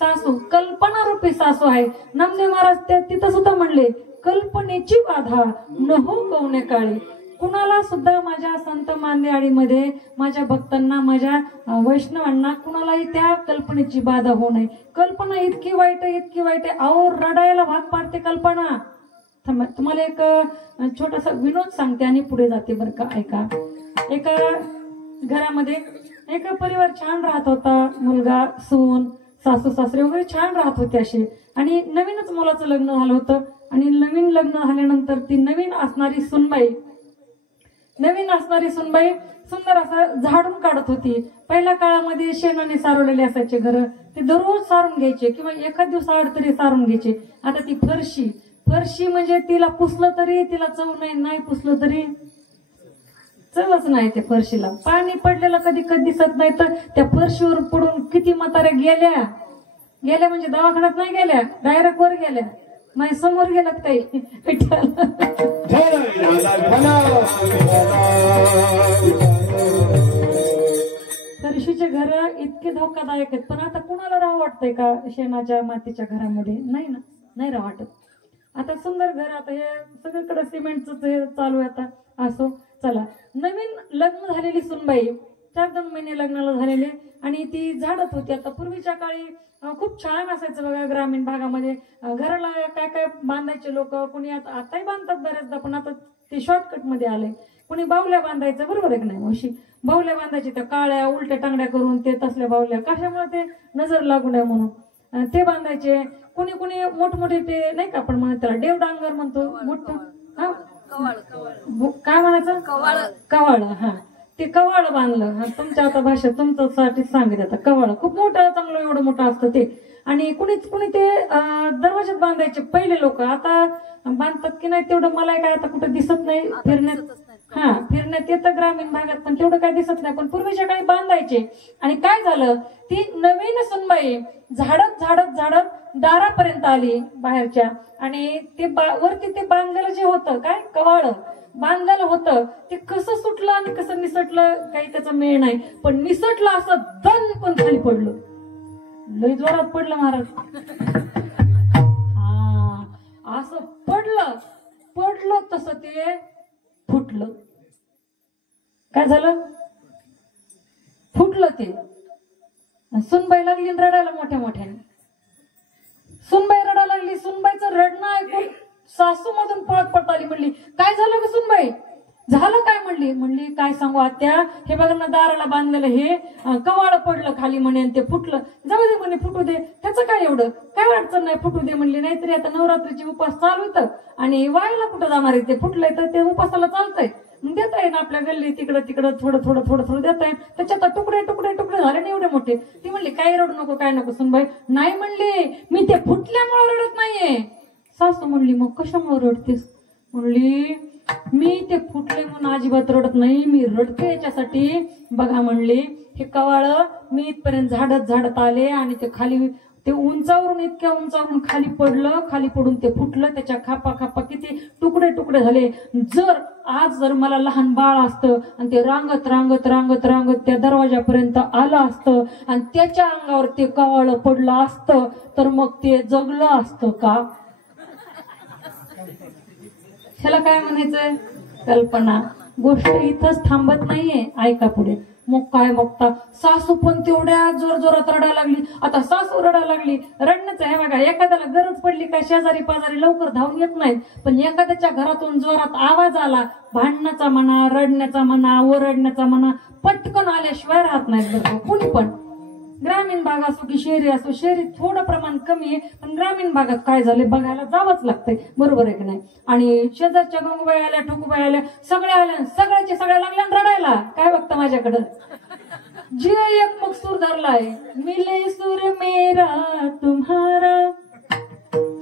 सासू कल्पना रूपी सासू आहे. नामदेव महाराज तिथं सुद्धा म्हणले कल्पनेची बाधा न हो गवणे काळी. कुणाला सुद्धा माझ्या संत मांदेआळीमध्ये माझ्या भक्तांना, माझ्या वैष्णवांना कुणालाही त्या कल्पनेची बाधा होऊ नये. कल्पना इतकी वाईट आहे, इतकी वाईट आहे, अहो रडायला भाग पाडते कल्पना. तुम्हाला एक छोटासा विनोद सांगते आणि पुढे जाते. बरं का, ऐका. एका घरामध्ये एका परिवार छान राहत होता. मुलगा, सून, सासू सासरे वगैरे छान राहत होते असे. आणि नवीनच मुलाचं लग्न झालं होतं. आणि नवीन लग्न झाल्यानंतर ती नवीन असणारी सुनबाई सुंदर असं झाडून काढत होती. पहिल्या काळामध्ये शेणाने सारवलेले असायचे घर, ते दररोज सारून घ्यायचे किंवा एखाद दिवस आड तरी सारून घ्यायचे. आता ती फरशी म्हणजे तिला पुसलं तरी तिला चव नाही, नाही पुसलं तरी चवच नाही त्या फरशीला. पाणी पडलेलं कधी कधी दिसत नाही. तर त्या फरशीवर पडून किती म्हाताऱ्या गेल्या म्हणजे दवाखान्यात नाही गेल्या, डायरेक्ट वर गेल्या. माझ्या समोर गेल्यात काही फरशीचे घर इतके धोकादायक आहेत. पण आता कुणाला राह वाटतंय का शेणाच्या मातीच्या घरामध्ये? नाही ना, नाही राह वाटत. आता सुंदर घर, आता हे सगळीकडे सिमेंटच हे चालू आहे. आता असो, चला. नवीन लग्न झालेली सुनबाई, 4-2 महिने लग्नाला झालेले, आणि ती झाडत होती. आता पूर्वीच्या काळी खूप छान असायचं बघा ग्रामीण भागामध्ये. घराला काय काय बांधायचे लोक, कोणी आताही बांधतात बऱ्याचदा, पण आता ते शॉर्टकट मध्ये आलंय. कोणी बावल्या बांधायचं, बरोबर आहे की नाही मावशी? बावल्या बांधायचे, त्या काळ्या उलट्या टांगड्या करून, ते तसल्या बावल्या कशामुळे? ते नजर लागू नये म्हणून ते बांधायचे. कुणी कुणी मोठमोठे ते नाही का आपण म्हणत त्याला देवडांगर म्हणतो, मोठं काय म्हणायचं? कवाळ. हा, ते कवाळ बांधलं. तुमच्या आता भाषेत तुमच्यासाठी सांगितलं. आता कवाळ खूप मोठं, चांगलं एवढं मोठं असतं ते. आणि कुणी ते दरवाज्यात बांधायचे पहिले लोक. आता बांधतात की नाही तेवढं मला काय आता कुठं दिसत नाही. फिरण्यात येतं ग्रामीण भागात, पण तेवढं काय दिसत नाही. पण पूर्वीच्या काळी बांधायचे. आणि काय झालं, ती नवीन सुनबाई झाडत दारापर्यंत आली बाहेरच्या. आणि ते वरती ते बांधलेलं जे होतं, काय कवाळ बांधलेलं होतं, ते कसं सुटलं आणि कसं निसटलं काही त्याचा मेळ नाही. पण निसटलं असं दन पण खाली पडलं. लई जोरात पडलं महाराज. असं पडलं तसं ते फुटलं. काय झालं? फुटलं ते. सुनबाई लागली रडायला मोठ्याने. सुनबाई रडायला लागली. सुनबाईचं रडणं ऐकून सासू मधून पळत आली. म्हणली काय झालं ग सुनबाई? झालं काय? म्हणली काय सांगू आत्या, हे बघा ना दाराला बांधलेलं हे कवाळ पडलं खाली म्हणे, ते फुटलं. जाऊ दे म्हणे, फुटू दे, त्याचं काय एवढं, काय अडचण नाही, फुटू दे म्हणली. नाहीतरी आता नवरात्रीचे उपास चालू येतं आणि वायला कुठं जाणार आहे? ते फुटलंय तर ते उपासाला चालतंय, देता येईल आपल्या गल्ली तिकडं थोडं देता येईल. त्याच्यात तुकडे झाले नाही एवढे मोठे. ती म्हणली काय रडू नको, काय नको. सुनबाई नाही म्हणली, मी ते फुटल्यामुळे रडत नाहीये. सासू म्हणली मग कशामुळे रडतेस? म्हणली मी ते फुटले म्हणून अजिबात रडत नाही, मी रडते याच्यासाठी. बघा म्हणली हे कवाळ मी इथपर्यंत झाडत आले आणि ते खाली ते इतक्या उंचावरून खाली पडलं. खाली पडून ते फुटलं. त्याच्या खापा किती तुकडे झाले. जर मला लहान बाळ असतं आणि ते रांगत त्या दरवाजापर्यंत आलं असतं आणि त्याच्या अंगावर ते कवाळ पडलं असतं तर मग ते जगलं असतं का? ह्याला काय म्हणायचंय? कल्पना. गोष्ट इथंच थांबत नाहीये, ऐका पुढे. मग काय बघता, सासू पण तेवढ्या जोरात रडायला लागली. आता सासू रडायला लागली, रडण्याचं आहे बघा. एखाद्याला गरज पडली काय शेजारी पाजारी लवकर धावून येत नाहीत, पण एखाद्याच्या घरातून जोरात आवाज आला, भांडण्याचा म्हणा, रडण्याचा म्हणा, ओरडण्याचा म्हणा, पटकन आल्याशिवाय राहत नाहीत बरं कुणी पण. ग्रामीण भाग असो की शहरी असो, शहरी थोडं प्रमाण कमी आहे, पण ग्रामीण भागात काय झाले बघायला जावंच लागतंय, बरोबर आहे की नाही. आणि शेजारच्या गंगूबाई आल्या, ठोकूबाई आल्या, सगळ्या आल्या, सगळ्या लागल्या रडायला. काय बघता माझ्याकडं, जे एक मग सूर धरलाय, मिले सूर मेरा तुम्हारा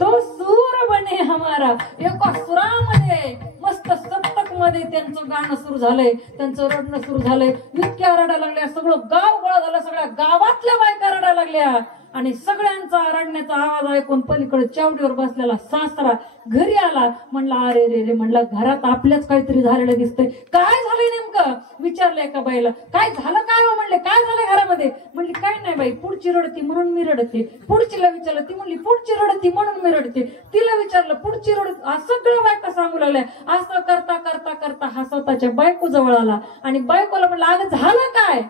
तो सूर बने हमारा. एका सुरामध्ये मस्त सप्तक मध्ये त्यांचं गाणं सुरू झालंय, त्यांचं रडणं सुरू झालंय. इतक्या रडायला लागल्या, सगळं गाव गोळा झालं, सगळ्या गावातल्या बायका रडायला लागल्या. आणि सगळ्यांचा रडण्याचा आवाज ऐकून पलीकडे चावडीवर बसलेला सासरा घरी आला. म्हणला अरे रे रे, म्हणला घरात आपल्याच काहीतरी झालेलं दिसतंय. काय झालंय नेमकं विचारलं एका बाईला. काय झालं काय हो म्हणले, काय झालंय घरामध्ये. म्हणली काय नाही बाई, पुढची रडती म्हणून मी रडते. पुढचीला विचारलं, ती म्हणली पुढची रडती म्हणून मी रडते. तिला विचारलं पुढची रडत. सगळ्या बायका सांगू लागल्या. असं करता करता करता हा स्वतःच्या बायको जवळ आला आणि बायकोला म्हणलं अगं झालं काय.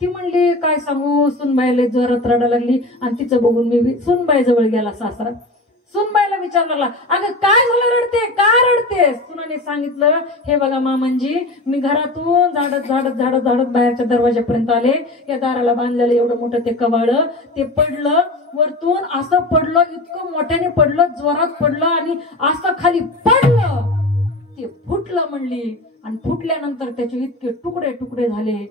ती म्हणली काय सांगू, सुनबाईला जोरात रडायला लागली. आणि तिचं बघून मी सुनबाई जवळ गेला सासरा. सुनबाईला विचारला लागला, अगं काय झालं रडते, का रडते. सुनाने सांगितलं, हे बघा मामांजी, मी घरातून झाडत बाहेरच्या दरवाजापर्यंत आले. या दाराला बांधलेलं एवढं मोठं ते कवाळ, ते पडलं वरतून, असं पडलं, इतकं मोठ्याने पडलं, जोरात पडलं आणि असं खाली पडलं, ते फुटलं म्हणली. आणि फुटल्यानंतर त्याचे इतके तुकडे तुकडे झाले.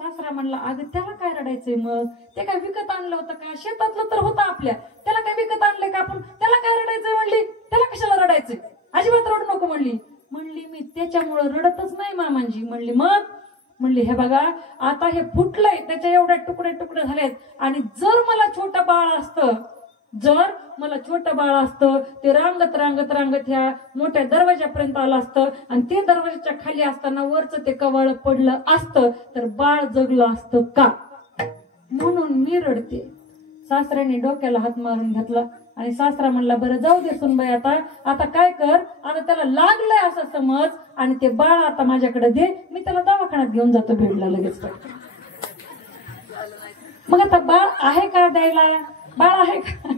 सासरा म्हणला अगं त्याला काय रडायचंय, मग ते काय विकत आणलं होतं का, शेतातलं तर होतं आपल्या, त्याला काय विकत आणलंय का आपण, त्याला काय रडायचंय. म्हणली त्याला कशाला रडायचंय, अजिबात रडू नको म्हणली. म्हणली मी त्याच्यामुळं रडतच नाही मामांजी. म्हणली मग. म्हणली हे बघा आता हे फुटलंय, त्याच्या एवढ्या तुकडे तुकडे झालेत. आणि जर मला छोटं बाळ असतं, ते रांगत रांगत रांगत ह्या मोठ्या दरवाजापर्यंत आलं असतं आणि ते दरवाजाच्या खाली असताना वरचं ते कवळ पडलं असतं तर बाळ जगलं असतं का, म्हणून मी रडते. सासऱ्याने डोक्याला हात मारून घेतला आणि सासरा म्हणला बरं जाऊ दे सुनबाई, आता काय कर, आता त्याला लागलंय असं समज आणि ते बाळ आता माझ्याकडे दे, मी त्याला दवाखान्यात घेऊन जातो भेटला लगेच. मग आता बाळ आहे का द्यायला, बाळ आहे का.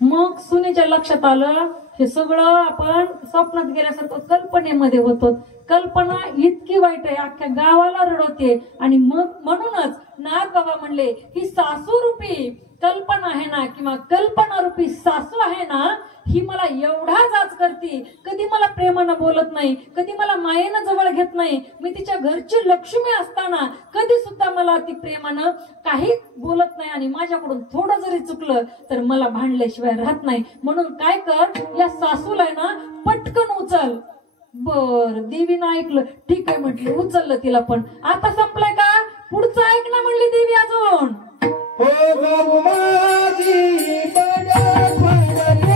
मग सुनेच्या लक्षात आलं हे सगळं आपण स्वप्नात गेल्यासारखं कल्पनेमध्ये होतो. कल्पना इतकी वाईट आहे, अख्ख्या गावाला रडवते. आणि मग म्हणूनच नाथ बाबा म्हणले ही सासू रूपी कल्पना आहे ना, किंवा कल्पना रूपी सासू आहे ना, ही मला एवढा जाच करते, कधी मला प्रेमानं बोलत नाही, कधी मला मायेनं जवळ घेत नाही. मी तिच्या घरची लक्ष्मी असताना कधी सुद्धा मला ती प्रेमानं काही बोलत नाही. आणि माझ्याकडून थोडं जरी चुकलं तर मला भांडल्याशिवाय राहत नाही. म्हणून काय कर, या सासूला ना पटकन उचल. बर देवीनं ऐकलं, ठीक आहे म्हटली, उचललं तिला. पण आता संपलंय का, पुढचं ऐक ना म्हणली देवी अजून. हो गो माझी बडा फडले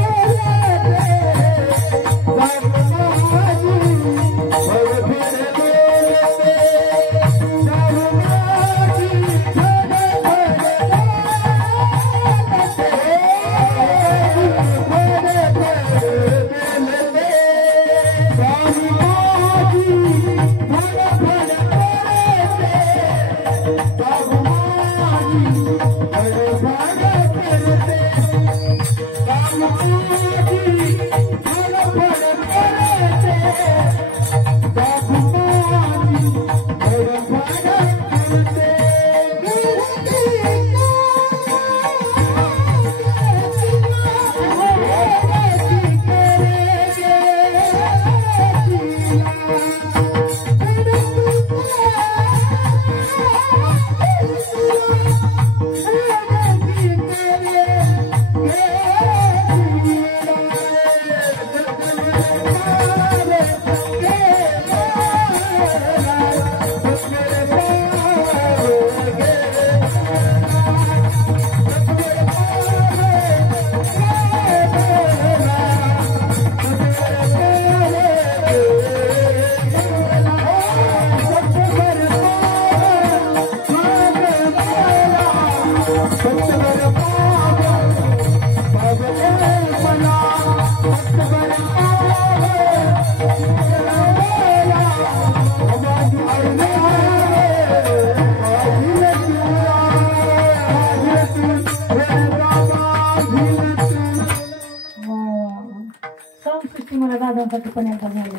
दादांसाठी पण एकदा झालं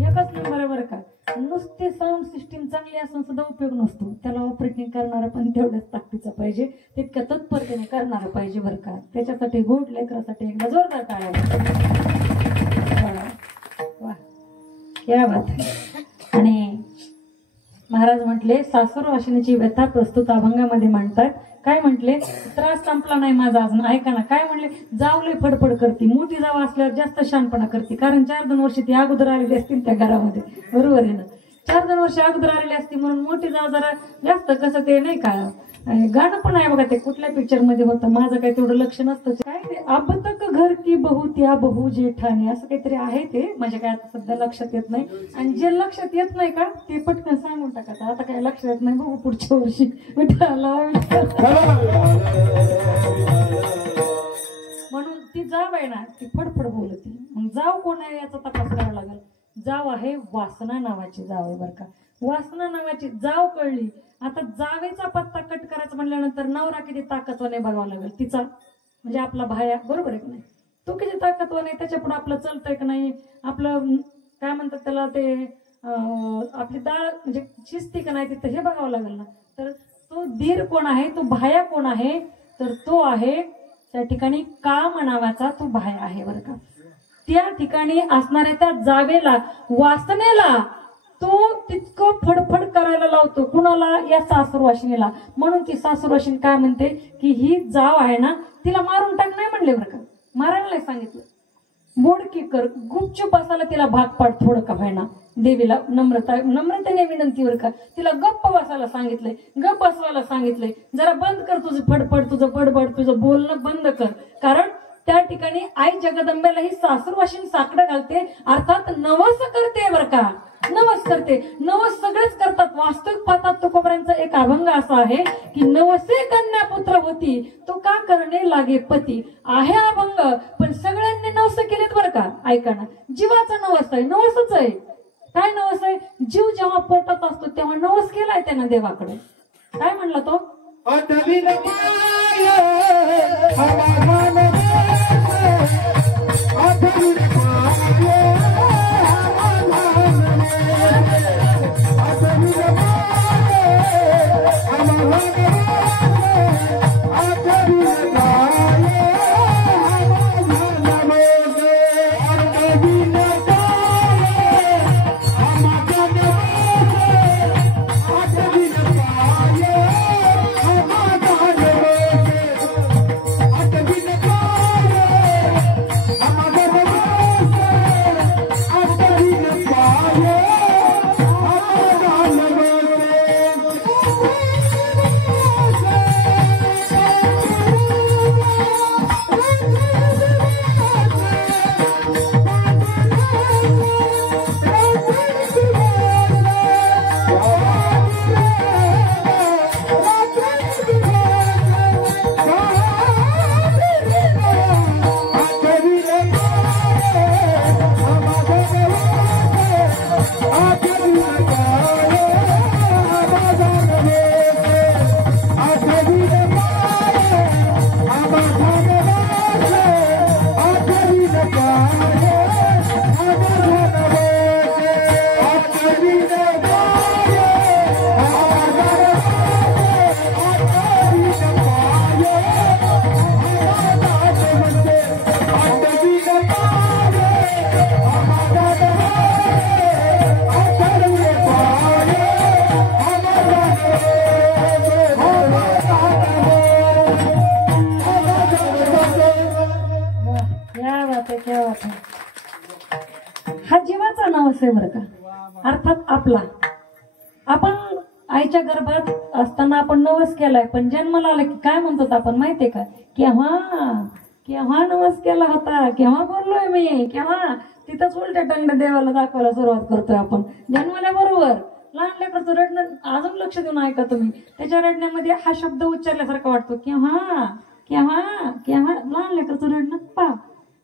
एकच नंबर बरं का. नुसते साऊंड सिस्टीम चांगली असून सुद्धा उपयोग नसतो. त्याला ऑपरेटिंग करणारा पण तेवढ्याच ताकदीचा पाहिजे, तितक्या तत्परतेने करणारा पाहिजे बरं का. त्याच्यासाठी गोड लेकरासाठी एकदा जोरदार टाळ्या. वा क्या बात. आणि महाराज म्हटले सासूर वाशिनीची व्यथा प्रस्तुत अभंगामध्ये म्हणतात. काय म्हटले? त्रास संपला नाही माझा अजून. ऐका ना काय म्हणले? जावले फडफड करते. मोठी जाव असल्यावर जास्त शहाणपणा करते, कारण 4-2 वर्ष ती अगोदर आलेली असतील त्या घरामध्ये. बरोबर आहे ना? 4-2 वर्ष अगोदर आलेली असती म्हणून मोठी जाव जरा जास्त कसं ते नाही का. गाणं पण आहे बघा, ते कुठल्या पिक्चर मध्ये होतं, माझं काही तेवढं लक्ष नसतं. काय ते अब तक घर की बहू त्या बहू जेठानी असं काहीतरी आहे ते, माझ्या काय आता सध्या लक्षात येत नाही. आणि जे लक्षात येत नाही का ते पटकन सांगून टाकायचं. आता काय लक्षात येत नाही, बघू पुढच्या वर्षी. म्हणून ती जाव आहे ना ती फडफड बोलती. मग जाव कोण आहे याचा तपास करावा लागेल. जाव आहे वासना नावाची जाव आहे बरं का. वासना नावाची जाव कळली. आता जावेचा पत्ता कट करायचा म्हणल्यानंतर नवरा किती ताकदवाने बघावं लागेल तिचा, म्हणजे आपला भाया. बरोबर आहे की नाही? तो किती ताकदवान आहे, त्याच्या पुढे आपलं चालतंय की नाही, आपलं काय म्हणतात त्याला ते आपली डाळ म्हणजे शिस्ती का नाही तिथं हे बघावं लागेल ना. तर तो धीर कोण आहे, तो भाया कोण आहे, तर तो आहे त्या ठिकाणी काम नावाचा तो भाया आहे बरं का. त्या ठिकाणी असणाऱ्या त्या जावेला वासनेला तो तितकं फडफड करायला लावतो. कुणाला? या सासूरवाशिनीला. म्हणून ती सासूरवाशिनी काय म्हणते की ही जाव आहे ना तिला मारून टाक. नाही म्हणले बरं का, मारायला नाही सांगितलं. मोडकी कर, गुपचूप असायला तिला भाग पाड थोडं का व्हायना. देवीला नम्रतेने विनंती बरं का. तिला गप्प बसायला सांगितलंय, गप्प बसवायला सांगितलंय. जरा बंद कर तुझं फडफड, तुझं बडबड, तुझं बोलणं बंद कर. कारण त्या ठिकाणी आई जगदंबेला ही सासूरवाशिनी साकडं घालते, अर्थात नवस करते बरं का. नवस करते. नवस सगळेच करतात. वास्तविक पाहतात तुकोबऱ्यांचा एक अभंग असा आहे की नवसे कन्या पुत्र होती, तो का करणे लागे पती. आहे अभंग, पण सगळ्यांनी नवस केलेत बरं का. ऐका ना, जीवाचा नवस आहे, नवसच आहे. काय नवस आहे? जीव जेव्हा पोटात असतो तेव्हा नवस केलाय त्यानं देवाकडे. काय म्हणला तो? हा जीवाचा नवस आहे बरं का. अर्थात आपला. आपण आईच्या गर्भात असताना आपण नवस केलाय, पण जन्माला आला की काय म्हणतो आपण माहितीये का? केव्हा नवस केला होता, केव्हा बोललोय मी, केव्हा. तिथंच उलट्या टंगड्या देवाला दाखवायला सुरुवात करतोय आपण जन्माला बरोबर. लहान लेकरचं रडणं अजून लक्ष देऊन ऐका तुम्ही. त्याच्या रडण्यामध्ये हा शब्द उच्चारल्यासारखा वाटतो, केव्हा केव्हा केव्हा. लहान लेकरचं रडणं पा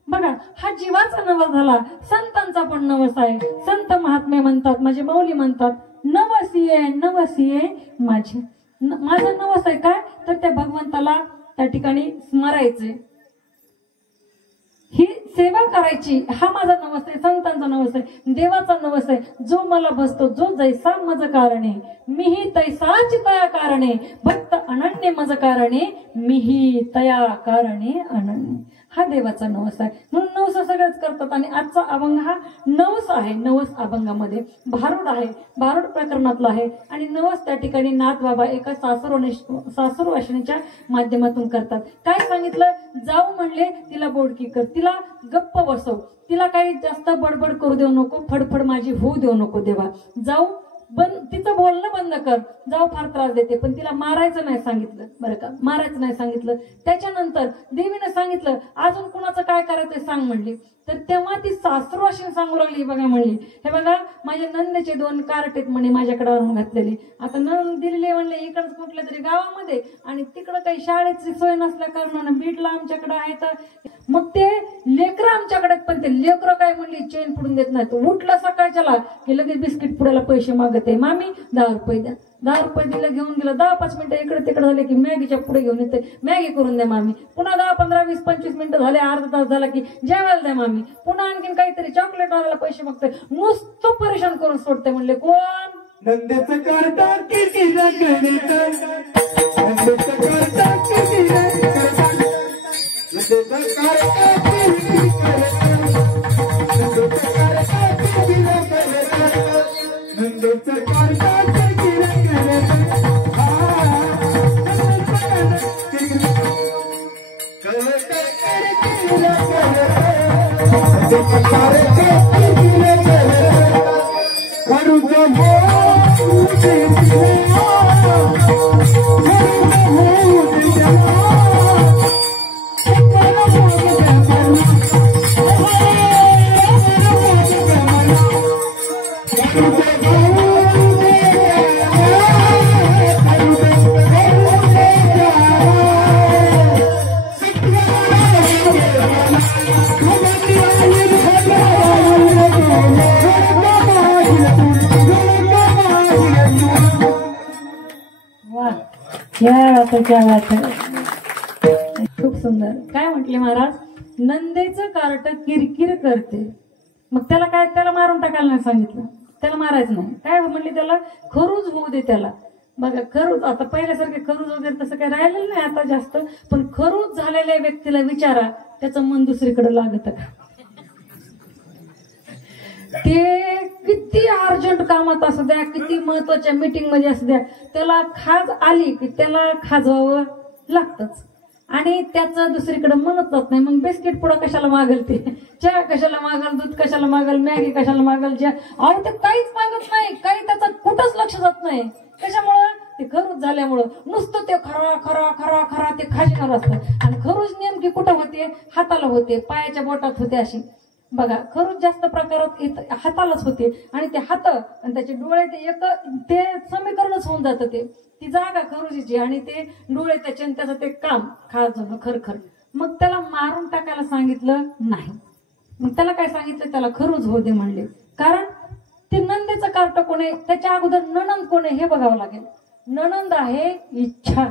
बघा, हा जीवाचा नवस झाला. संतांचा पण नवस आहे. संत महात्मे म्हणतात, माझे माऊली म्हणतात, नवसिये नवसिये माझे. माझं नवस आहे काय, तर त्या भगवंताला त्या ठिकाणी स्मरायचे. ही सेवा करायची हा माझा नवस आहे, संतांचा नवस आहे, देवाचा नवस आहे. जो मला बसतो जो जैसा मज कारणे मीही तैसाची तया कारणे भक्त अनन्य मज कारणे मीही तया कारणे अनन्य. हा देवाचा नवस आहे. म्हणून नवस सगळेच करतात. आणि आजचा अभंग हा नवस आहे. नवस अभंगामध्ये भारूड आहे, भारूड प्रकरणातला आहे. आणि नवस त्या ठिकाणी नाथ बाबा एका सासूरवाशिणीच्या माध्यमातून करतात. काय सांगितलं? जाऊ म्हणले तिला बोडकी कर, तिला गप्प बसव, तिला काही जास्त बडबड करू देऊ नको, फडफड माझी होऊ देऊ नको देवा. जाऊ तिचं बोलणं बंद कर, जाऊ फार त्रास देते, पण तिला मारायचं नाही सांगितलं बरं का, मारायचं नाही सांगितलं. त्याच्यानंतर देवीनं सांगितलं अजून कुणाचं काय करायचंय सांग म्हणली. तर तेव्हा ती सासूरवाशिणी सांगू लागली, बघा म्हणली हे बघा माझ्या नंदेचे 2 कार्ट आहेत म्हणे माझ्याकडे आणून घातलेली. आता नंद दिलेली म्हणले इकडं कुठल्या तरी गावामध्ये, आणि तिकडं काही शाळेची सोय नसल्या कारणानं बीडला आमच्याकडे आहे. तर मग ते लेकरं आमच्याकडे, पण ते लेकरं काय म्हणली चेन पुढून देत नाही. तो उठला सकाळच्याला की लगेच बिस्किट पुड्याला पैसे मागते, मामी 10 रुपये द्या. 10 रुपये दिले, घेऊन गेला. 10-5 मिनिटं इकडे तिकडे झाले की मॅगीच्या पुढे घेऊन येते, मॅगी करून द्या मामी. पुन्हा 10-15-20-25 मिनिटं झाले, अर्धा तास झाला की जेवायला द्या मामी. पुन्हा आणखीन काहीतरी चॉकलेट आणायला पैसे मागते. नुसतं परेशान करून सोडते. म्हणले कोण? नंदेचं करता किरकिरा करता, नंदेचं करता किरकिरा करता, नंदेचं करता किरकिरा करता, नंदेचं करता किरकिरा करता, नंदेचं करता किरकिरा करता. खूप सुंदर. काय म्हटले महाराज? नंदेचं कार्ट किरकिर करते. मग त्याला काय, त्याला मारून टाकायला नाही सांगितलं, त्याला मारायचं नाही. काय म्हणले? त्याला खरूज होऊ दे त्याला. बघा खरूज, आता पहिल्यासारखे खरूज वगैरे तसं काही राहिलेलं नाही आता जास्त, पण खरूज झालेल्या व्यक्तीला विचारा त्याचं मन दुसरीकडे लागत का. ते किती अर्जंट कामात असू द्या, किती महत्वाच्या मीटिंग मध्ये असू द्या, त्याला खाज आली की त्याला खाजवावं लागतच. आणि त्याचं दुसरीकडे मनच जात नाही. मग बिस्किट पुढं कशाला मागल, ते चहा कशाला मागल, दूध कशाला मागल, मॅगी कशाला मागल, ज्या अहो ते काहीच मागत नाही, काही त्याचं कुठंच लक्ष जात नाही. कशामुळं? ते खरूज झाल्यामुळं. नुसतं ते खरा खरा खरा खरा ते खाजणार असतं. आणि खरूज नेमकी कुठं होते? हाताला होते, पायाच्या बोटात होते अशी. बघा खरूज जास्त प्रकारात हातालाच होते. आणि ते हात आणि त्याचे डोळे ते समीकरणच होऊन जातं. ती जागा खरुजीची आणि ते डोळे त्याचे आणि त्याचं ते काम खाजवणं खरखर. मग त्याला मारून टाकायला सांगितलं नाही. मग त्याला काय सांगितलं? त्याला खरूज होऊ दे म्हणले. कारण ते नंदेचं कार्ट कोण आहे, त्याच्या अगोदर नणंद कोण आहे हे बघावं लागेल. नणंद आहे इच्छा.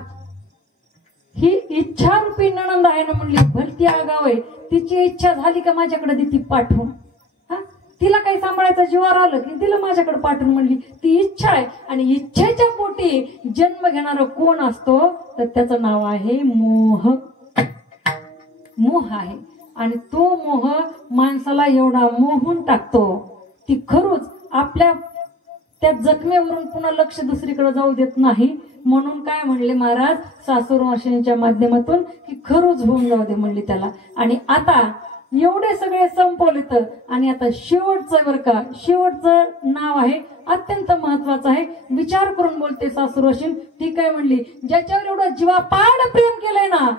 ही इच्छा रूपी नणंद आहे ना म्हणली. भलती आगाव आहे. तिची इच्छा झाली का माझ्याकडे दे ती पाठवून. तिला काही सांभाळायचं जीवावर आलं की दिलं माझ्याकडे पाठवून म्हणली. ती इच्छा आहे. आणि इच्छेच्या पोटी जन्म घेणारा कोण असतो? तर त्याचं नाव आहे मोह. मोह आहे. आणि तो मोह माणसाला एवढा मोहून टाकतो ती खरूच आपल्या त्या जखमेवरून पुन्हा लक्ष दुसरीकडे जाऊ देत नाही. म्हणून काय म्हणले महाराज सासूरवाशिणीच्या माध्यमातून की खरूज होऊन जाऊ दे म्हणले त्याला. आणि आता एवढे सगळे संपवलेत. आणि आता शेवटचं बरं का, शेवटचं नाव आहे अत्यंत महत्वाचं आहे. विचार करून बोलते सासूरवाशिणी. ठीक आहे म्हणली, ज्याच्यावर एवढं जीवापाड प्रेम केलंय ना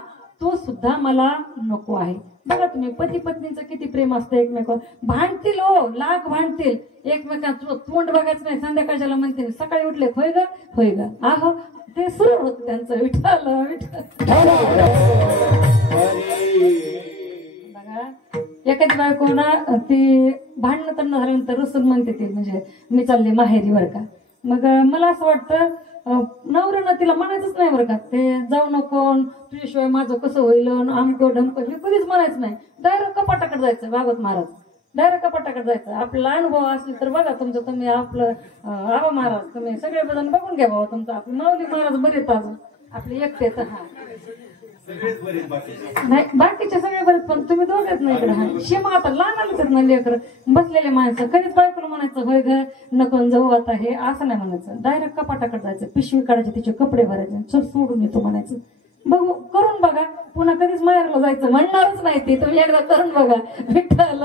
तो सुद्धा मला नको आहे. बघा तुम्ही पती पत्नीचं किती प्रेम असतं एकमेकावर. भांडतील हो, लाख भांडतील एकमेकांचं तोंड बघायचं नाही. संध्याकाळच्याला म्हणतील सकाळी उठले होय ग होय ग आहो, ते सुरू होत त्यांचं विठ्ठल विठ्ठल. बघा एखादी बायको ना ती भांडणं तन्न झाल्यानंतर रुसून म्हणते ती म्हणजे मी चालले माहेरी बरं का. मग मला असं वाटतं नवऱ्यानं तिला म्हणायचंच नाही बरं का, ते जाऊ नको, तुझ्याशिवाय माझं कसं होईल, आमकं ढमकं हे कधीच म्हणायचं नाही. डायरेक्ट कपाटाकडे जायचं. भागवत महाराज डायरेक्ट कपाटाकडे जायचं. आपला अनुभव असले तर बघा तुमचं, तुम्ही आपलं आबा महाराज तुम्ही सगळे बदल बघून घ्या बाबा तुमचं. आपले माऊली महाराज बरेच अजून आपले एकटे तर हा नाही, बाकीचे सगळे बरेच, पण तुम्ही दोघेच नाही इकडे. हा शिमा आता लहान आलं ना लेकर बसलेले माणसं, कधीच बायकोला म्हणायचं होय ग नको जाऊ आता हे असं नाही म्हणायचं. डायरेक्ट कपाटाकडे जायचं, पिशवी काढायची, तिचे कपडे भरायचे, चल सोडून येतो म्हणायचं. बघू करून बघा, पुन्हा कधीच माहेरला जायचं म्हणणारच नाही ते. तुम्ही एकदा करून बघा. विठ्ठल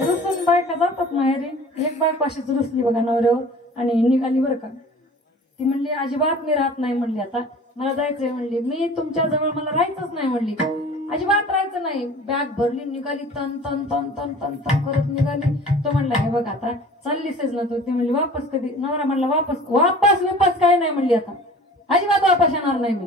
रुसून बायका जातात माहेरी. एक बायको अशीच रुसली बघा नवऱ्यावर आणि निघाली बरं का. ती म्हणली अजिबात मी राहत नाही म्हणली, आता मला जायचंय म्हणली, मी तुमच्या जवळ मला राहायचंच नाही म्हणली, अजिबात राहायचं नाही. बॅग भरली निघाली, तन तन तन तन तन तन करत निघाली. तो म्हणला हे बघ आता चाललीसच ना तू. ती म्हणली वापस कधी? नवरा म्हणला वापस वापस काय नाही म्हणली, आता अजिबात वापस येणार नाही मी.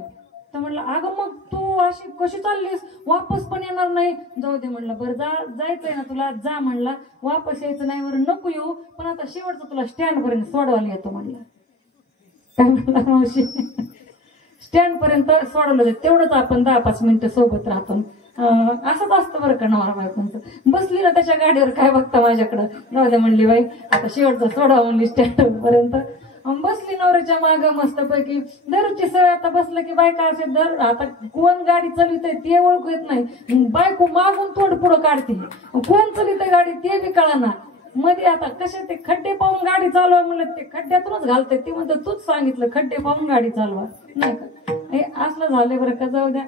तर म्हणलं अगं मग तू अशी कशी चाललीस, वापस पण येणार नाही? जाऊ दे म्हणलं, बरं जायचंय ना तुला जा म्हणला, वापस यायचं नाही बरं नको येऊ, पण आता शेवटचं तुला स्टँड पर्यंत सोडवायला येतो म्हणलं. काय म्हणला मावशी? स्टँड पर्यंत सोडवलं जाईल तेवढंच आपण 10-5 मिनिटं सोबत राहतो. असंच असतं बरं का नवरा बायकोंचं. बसली ना त्याच्या गाडीवर काय बघता माझ्याकडं, जाऊ दे म्हणली बाई आता शेवटचं सोडा म्हणली स्टँड पर्यंत. बसली नवऱ्याच्या माग मस्त पैकी. दरची सवय आता बसलं की बायका असे दर, आता कोण गाडी चालवितंय ते ओळखू येत नाही, बायको मागून तोंड पुढं काढते, कोण चालवितंय गाडी ते बी कळाना. मध्ये आता कसे ते खड्डे पाहून गाडी चालवा म्हणलं, ते खड्ड्यातूनच घालते. ती म्हणते तूच सांगितलं खड्डे पाहून गाडी चालवा, नाही का? हे असलं झालंय बरं का. जाऊ द्या.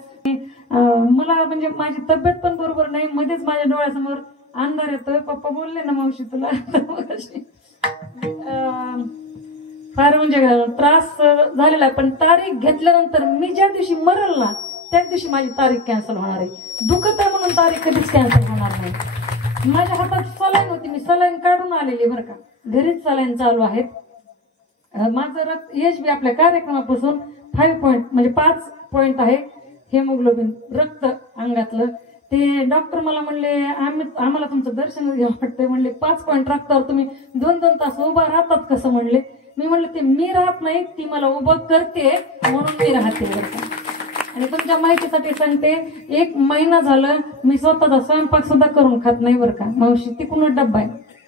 मला म्हणजे माझी तब्येत पण बरोबर नाही, मध्येच माझ्या डोळ्यासमोर अंधार येतोय. पप्पा बोलले ना मावशी तुला फार म्हणजे त्रास झालेला, पण तारीख घेतल्यानंतर मी ज्या दिवशी मरल ना त्याच दिवशी माझी तारीख कॅन्सल होणार आहे. दुखत आहे म्हणून तारीख कधीच कॅन्सल होणार नाही. माझ्या हातात सलाईन होती, मी सलाईन काढून आलेली बरं का, घरीच सलाईन चालू आहेत. माझं रक्त HB आपल्या कार्यक्रमापासून 5 पॉईंट म्हणजे 5 पॉईंट आहे हेमोग्लोबिन रक्त अंगातलं. ते डॉक्टर मला म्हणले आम्हाला तुमचं दर्शन घ्यावं वाटतंय म्हणले, 5 पॉईंट रक्तावर तुम्ही 2-2 तास उभा राहतात कसं म्हणले. मी म्हणलं ते मी राहत नाही, ती मला उभं करते म्हणून मी राहते बरं का. आणि तुमच्या माहितीसाठी सांगते, 1 महिना झालं मी स्वतःचा स्वयंपाक सुद्धा करून खात नाही बरं का. मावशी तिकडूनच डब्बा आहे,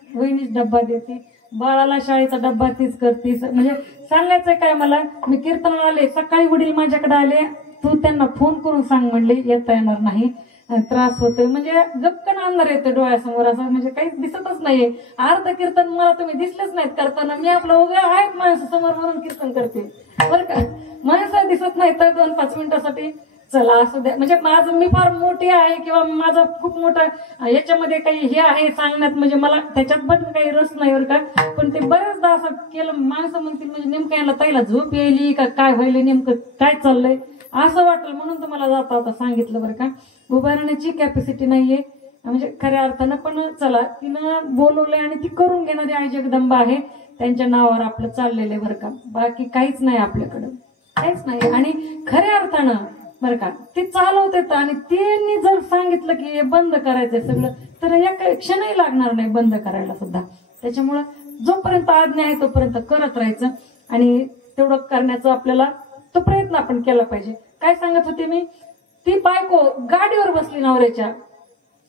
वहिनीच डब्बा देते, बाळाला शाळेचा डब्बा तीच करते. म्हणजे सांगायचंय काय मला, मी कीर्तनाला आले सकाळी, वडील माझ्याकडे आले, तू त्यांना फोन करून सांग म्हणले येता येणार नाही, त्रास होतोय. म्हणजे गपकन अंधार येतोय डोळ्यासमोर, असं म्हणजे काहीच दिसतच नाहीये. अर्ध कीर्तन मला तुम्ही दिसलेच नाहीत करताना, मी आपलं उभ्या आहेत माणसं समोर म्हणून कीर्तन करते बरं का. माणसं दिसत नाही तर 2-5 मिनिटासाठी चला असू द्या. म्हणजे माझं मी फार मोठी आहे किंवा माझं खूप मोठं याच्यामध्ये काही हे आहे सांगण्यात, म्हणजे मला त्याच्यात पण काही रस नाही बरं का. पण ते बरेचदा असं केलं माणसं म्हणतील म्हणजे नेमकं याला ताईला झोप यायली का काय व्हायली, नेमकं काय चाललंय असं वाटलं, म्हणून तुम्हाला जाता आता सांगितलं बरं का. उभा राहण्याची कॅपॅसिटी नाहीये म्हणजे खऱ्या अर्थानं, पण चला तिनं बोलवलंय आणि ती करून घेणारी आई जगदंबा आहे, त्यांच्या नावावर आपलं चाललेलं आहे बरं का. बाकी काहीच नाही आपल्याकडं, काहीच नाही. आणि खऱ्या अर्थानं बरं का ते चालवत येतं, आणि त्यांनी जर सांगितलं की हे बंद करायचंय सगळं, तर एका क्षणही लागणार नाही बंद करायला सुद्धा. त्याच्यामुळं जोपर्यंत आज्ञा आहे तोपर्यंत करत राहायचं, आणि तेवढं करण्याचा आपल्याला तो प्रयत्न आपण केला पाहिजे. काय सांगत होते मी, ती बायको गाडीवर बसली नवऱ्याच्या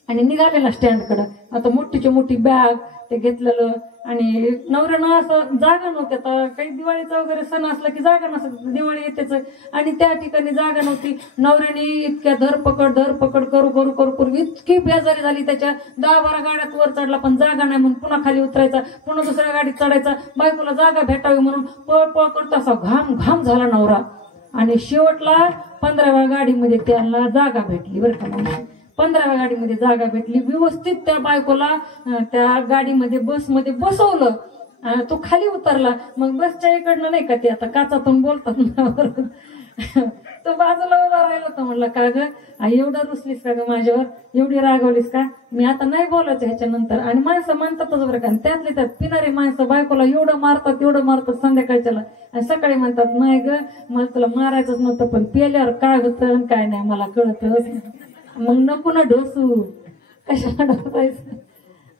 आणि निघालेला स्टँडकडं. आता मोठीची मोठी बॅग ते घेतलेलं, आणि नवऱ्यानं असं जागा नव्हती. आता काही दिवाळीचा वगैरे सण असला की जागा नसत, दिवाळी येतेच, आणि त्या ठिकाणी जागा नव्हती. नवऱ्याने इतक्या धरपकड करू करू करू करू इतकी बेजारी झाली, त्याच्या 10-12 गाड्यात वर चढला पण जागा नाही म्हणून पुन्हा खाली उतरायचा, पुन्हा दुसऱ्या गाडीत चढायचा, बायकोला जागा भेटावी म्हणून पळ पळ करतो. असा घाम झाला नवरा, आणि शेवटला 15व्या गाडीमध्ये त्याला जागा भेटली बरं का. 15व्या गाडीमध्ये जागा भेटली, व्यवस्थित त्या बायकोला त्या गाडीमध्ये बसमध्ये बसवलं, तो खाली उतरला. मग बसच्या इकडनं नाही का ते आता काचातून बोलतात ना, तो बाजूला उभा राहिला. तर म्हणला का ग एवढं रुसलीस का ग माझ्यावर, एवढी रागवलीस का, मी आता नाही बोलायचं ह्याच्यानंतर. आणि माणसं म्हणतातच बरं का, त्यातले त्यात पिणारे माणसं बायकोला एवढं मारतात संध्याकाळच्याला, आणि सकाळी म्हणतात नाही ग मला तुला मारायचंच नव्हतं, पण पेल्यावर काय होतं काय नाही मला कळतच. मग नको ना ढोसू, कशाला ढोसायचं.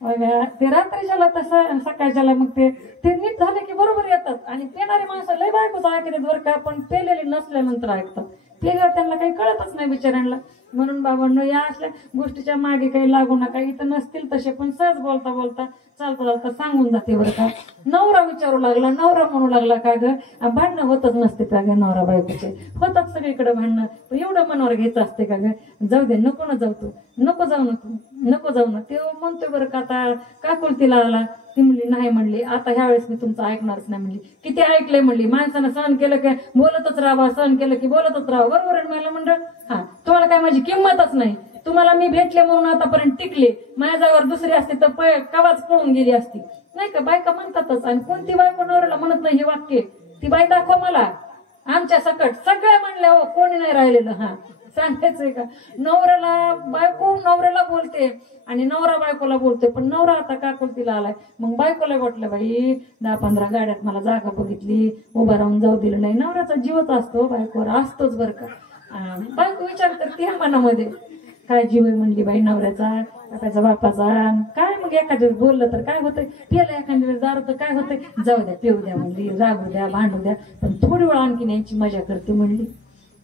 ते रात्रीच्याला तसं सकाळच्याला मग ते नीट झाले की बरोबर येतात आणि पेणारी माणसं लय बायकोच ऐकतात बरं का, पण पेलेली नसल्यानंतर ऐकतात. पेल्यावर त्यांना काही कळतच नाही बिचाऱ्यांना. म्हणून बाबांनो या असल्या गोष्टीच्या मागे काही लागू नका. इथं नसतील तसे पण सहज बोलता बोलता चालता चालता सांगून जाते बरं का. नवरा विचारू लागला, नवरा म्हणू लागला का ग भांडणं होतच नसते का ग नवरा बायकोचे, होतात सगळीकडे भांडणं, एवढं मनावर घ्यायचं असते का ग, जाऊ दे नको ना जाऊ तू, नको जाऊ ना तू, नको जाऊ ना. ते म्हणतोय बरं का आता काकुलतीला आला, ती म्हणली नाही म्हणली आता ह्या वेळेस मी तुमचं ऐकणारच नाही म्हणली. किती ऐकलंय म्हणली, माणसानं सहन केलं की बोलतच राहावा, सहन केलं की बोलतच राहावं. बरोबर आहे मला मंडळ. हा तुम्हाला काय माझी किंमतच नाही, तुम्हाला मी भेटले म्हणून आतापर्यंत टिकले, माझ्या जागेवर दुसरी असते तर कवाच पळून गेली असती नाही का. बायका म्हणतातच, आणि कोणती बायको नवऱ्याला म्हणत नाही हे वाक्य, ती बाई दाखव मला आमच्या सकट. सगळे म्हणले हो, कोणी नाही राहिलेलं. हा सांगायचंय का, नवऱ्याला बायको नवऱ्याला बोलते आणि नवरा बायकोला बोलते, पण नवरा आता काकुलतीला आलाय. मग बायकोला वाटलं बाई 10-15 गाड्यात मला जागा बघितली, उभा राहून जाऊ दिलं नाही. नवऱ्याचा जीवच असतो, बायकोवर असतोच बरं का. बायको विचार करते मनामध्ये काय जीव आहे म्हणली बाई नवऱ्याचा, त्याच्या बापाचा. काय मग एखाद्या वेळेस बोललं तर काय होतंय, पिलं एखाद्या वेळेस दारू तर काय होतंय, जाऊ द्या पिऊ द्या म्हणली, रागू द्या भांडू द्या, पण थोडी वेळ आणखीन यांची मजा करते म्हणली.